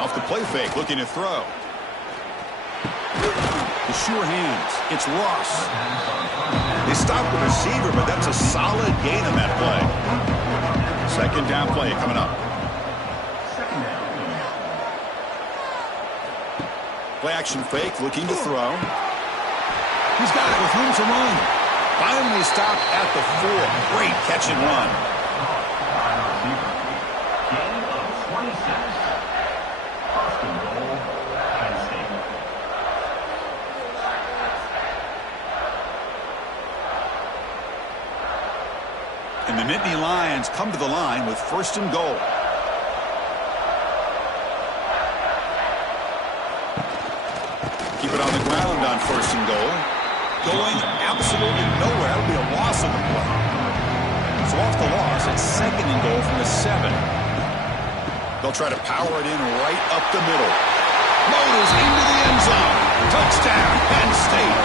Off the play fake, looking to throw. The sure hands. It's Ross. They stop the receiver, but that's a solid gain on that play. Second down play coming up. Play action fake, looking to throw. He's got it with room to run. Finally stopped at the 4. Great catch and run. Gain of 26. First and goal. And the Nittany Lions come to the line with 1st and goal. Keep it on the ground on 1st and goal. Going absolutely nowhere. It'll be a loss on the play. So off the loss, it's 2nd and goal from the 7. They'll try to power it in right up the middle. Motors into the end zone. Touchdown, Penn State.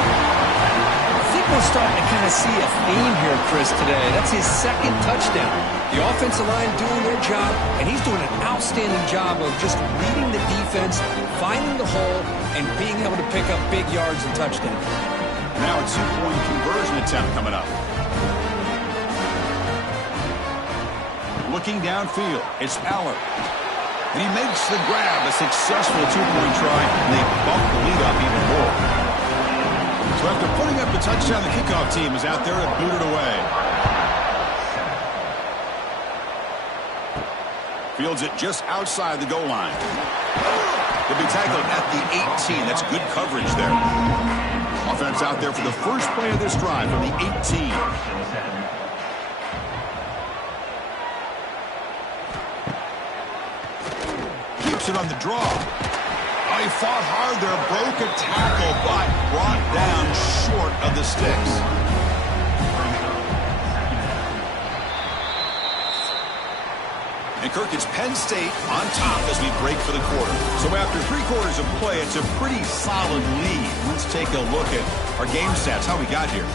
I think we're starting to kind of see a theme here, Chris, today. That's his 2nd touchdown. The offensive line doing their job, and he's doing an outstanding job of just reading the defense, finding the hole, and being able to pick up big yards and touchdowns. Now a 2-point conversion attempt coming up. Looking downfield, it's Aller. And he makes the grab, a successful 2-point try, and they bump the lead up even more. So after putting up the touchdown, the kickoff team is out there to boot it away. Fields it just outside the goal line. He'll be tackled at the 18. That's good coverage there. Offense out there for the first play of this drive from the 18. Keeps it on the draw. Oh, he fought hard there, broke a tackle, but brought down short of the sticks. And Kirk, it's Penn State on top as we break for the quarter. So after 3 quarters of play, it's a pretty solid lead. Let's take a look at our game stats, how we got here.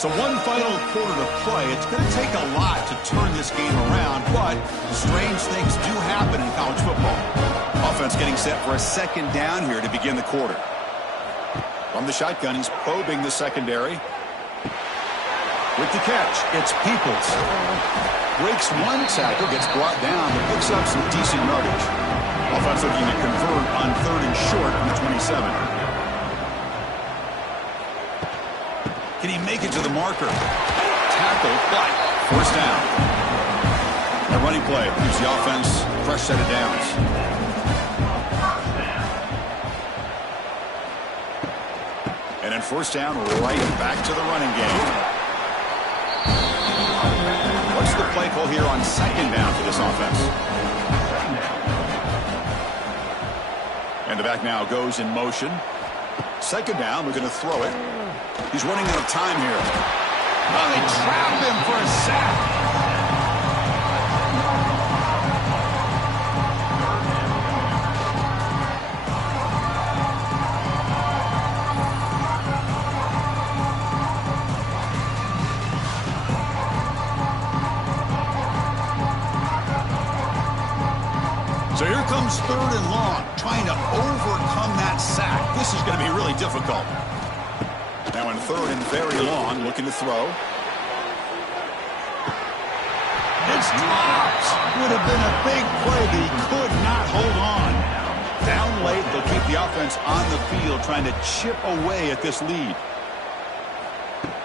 So one final quarter to play. It's going to take a lot to turn this game around, but strange things do happen in college football. Offense getting set for a 2nd down here to begin the quarter. From the shotgun, he's probing the secondary. With the catch, it's Peoples. Breaks one tackle, gets brought down, but picks up some decent yardage. Offense looking to convert on 3rd and short from the 27. Can he make it to the marker? Tackle, but 1st down. A running play gives the offense a fresh set of downs. And then 1st down, right back to the running game. What's the play call here on 2nd down for this offense? And the back now goes in motion. 2nd down, we're going to throw it. He's running out of time here. Oh, they trap him for a sack. So here comes 3rd and long, trying to overcome that sack. This is going to be really difficult. Now in 3rd and very long, looking to throw. It's dropped. Would have been a big play, but he could not hold on. Down late, they'll keep the offense on the field, trying to chip away at this lead.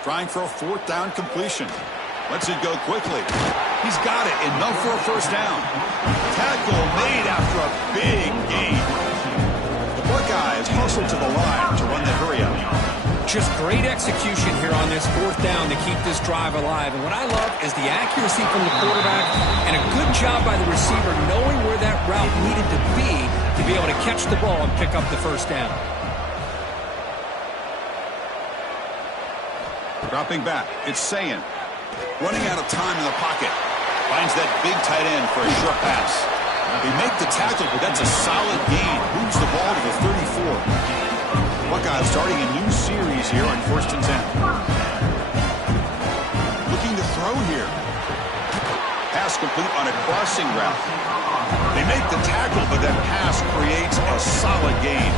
Trying for a 4th down completion. Lets it go quickly. He's got it. Enough for a 1st down. Tackle made after a big gain. The Buckeyes hustle to the line to run the hurry-up. Just great execution here on this 4th down to keep this drive alive. And what I love is the accuracy from the quarterback and a good job by the receiver knowing where that route needed to be able to catch the ball and pick up the 1st down. Dropping back, it's Sayin. Running out of time in the pocket. Finds that big tight end for a short pass. They make the tackle, but that's a solid gain. Moves the ball to the 34. Buckeyes starting a new series here on 1st and 10. Looking to throw here. Pass complete on a crossing route. They make the tackle, but that pass creates a solid gain.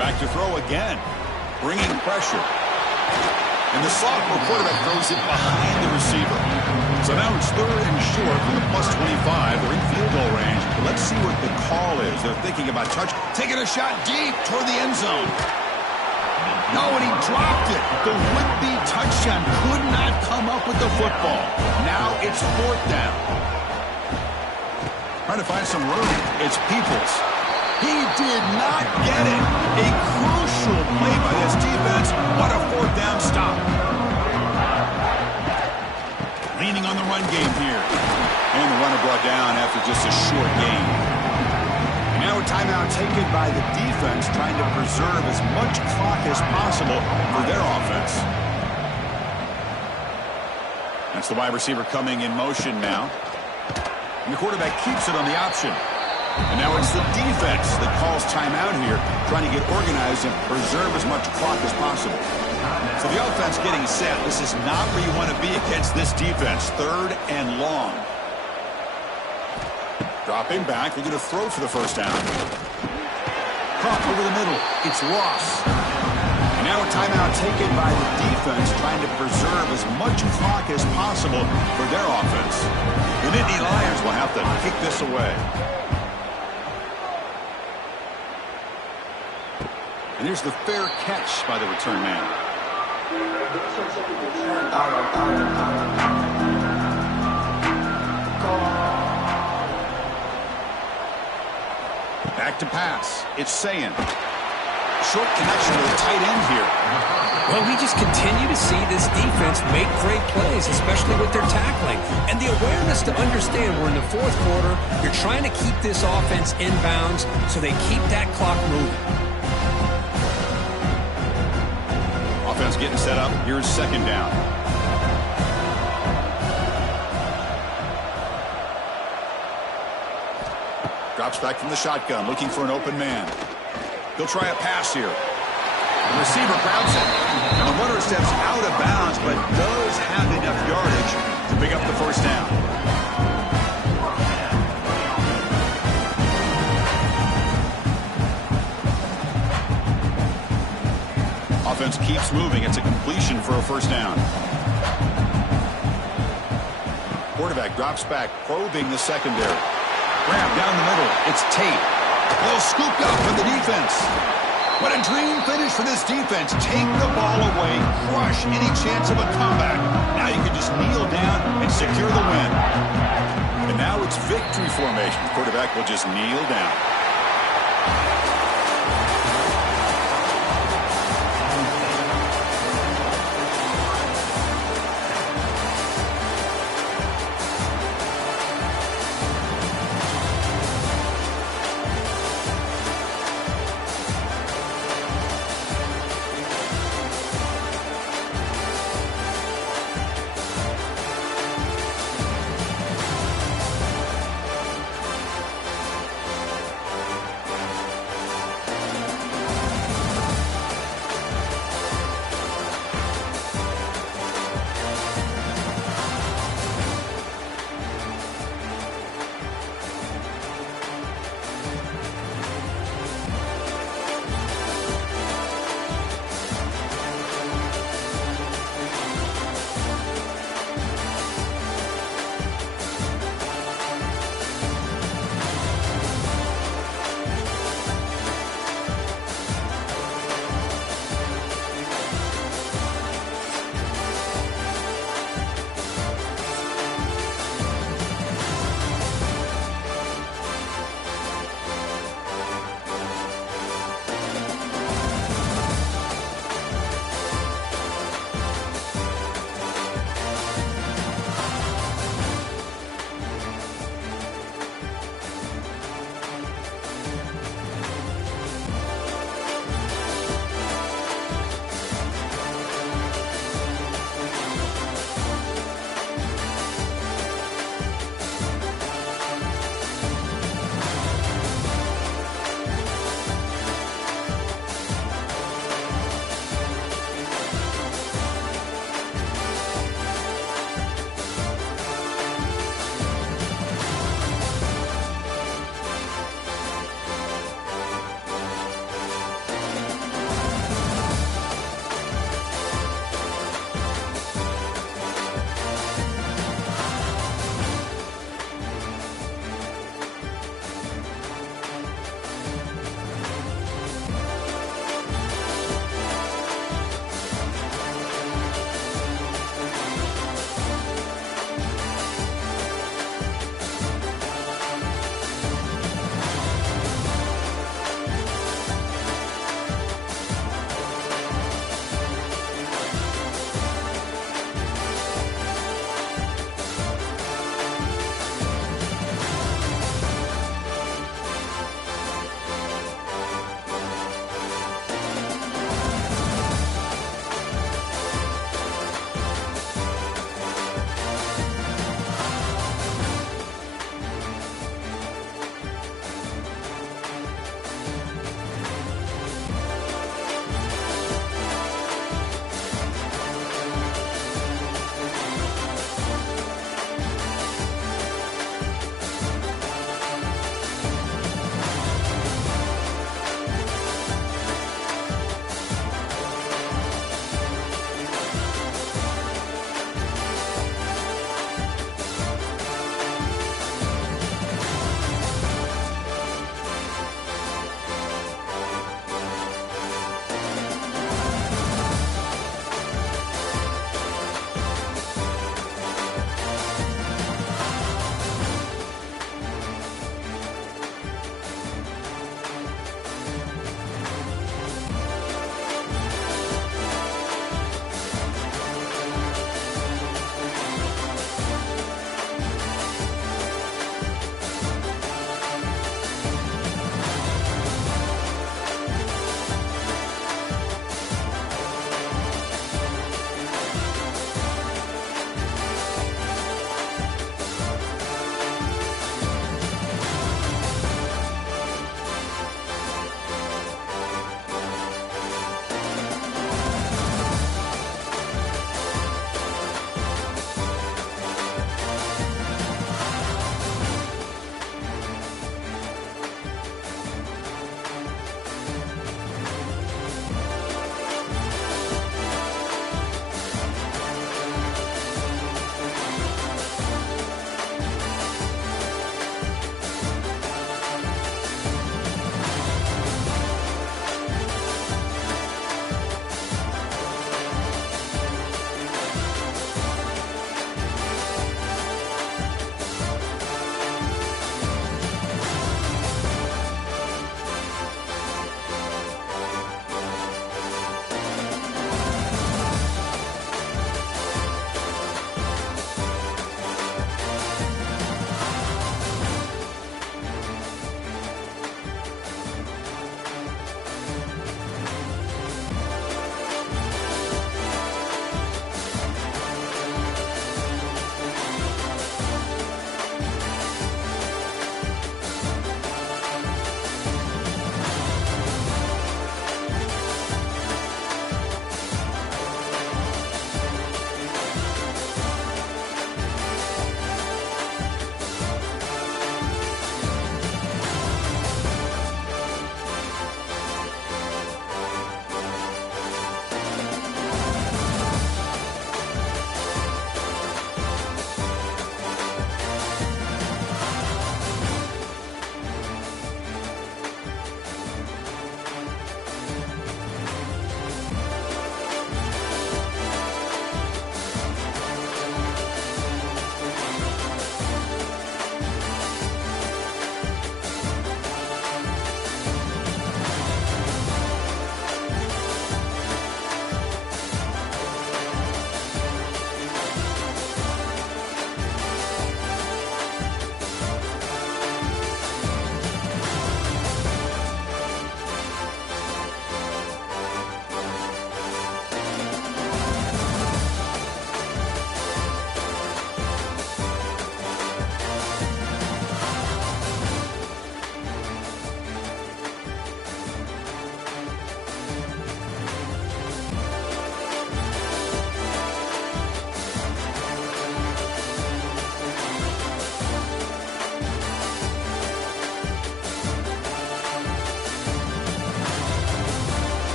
Back to throw again. Bringing pressure. And the sophomore quarterback throws it behind the receiver. So now it's 3rd and short from the +25. They're in field goal range. But let's see what the call is. They're thinking about taking a shot deep toward the end zone. No, and he dropped it. The would-be touchdown could not come up with the football. Now it's 4th down. All trying to find some room. It's Peoples. He did not get it. A crucial play by this defense. What a fourth down stop. Leaning on the run game here. And the runner brought down after just a short gain. And now a timeout taken by the defense, trying to preserve as much clock as possible for their offense. That's the wide receiver coming in motion now. And the quarterback keeps it on the option. And now it's the defense that calls timeout here, trying to get organized and preserve as much clock as possible. So the offense getting set. This is not where you want to be against this defense. 3rd and long. Dropping back. They're going to throw for the first down. Caught over the middle. It's Ross. And now a timeout taken by the defense, trying to preserve as much clock as possible for their offense. The Nittany Lions will have to kick this away. And here's the fair catch by the return man. Back to pass. It's Sayin. Short connection to the tight end here. Well, we just continue to see this defense make great plays, especially with their tackling. And the awareness to understand we're in the 4th quarter, you're trying to keep this offense in bounds so they keep that clock moving. Offense getting set up. Here's 2nd down. Drops back from the shotgun, looking for an open man. He'll try a pass here. The receiver grabs it. And the runner steps out of bounds, but does have enough yardage to pick up the first down. Offense keeps moving. It's a completion for a first down. Quarterback drops back, probing the secondary. Grab down the middle. It's Tate. Well, scooped up with the defense. What a dream finish for this defense. Take the ball away, crush any chance of a comeback. Now you can just kneel down and secure the win. And now it's victory formation. The quarterback will just kneel down.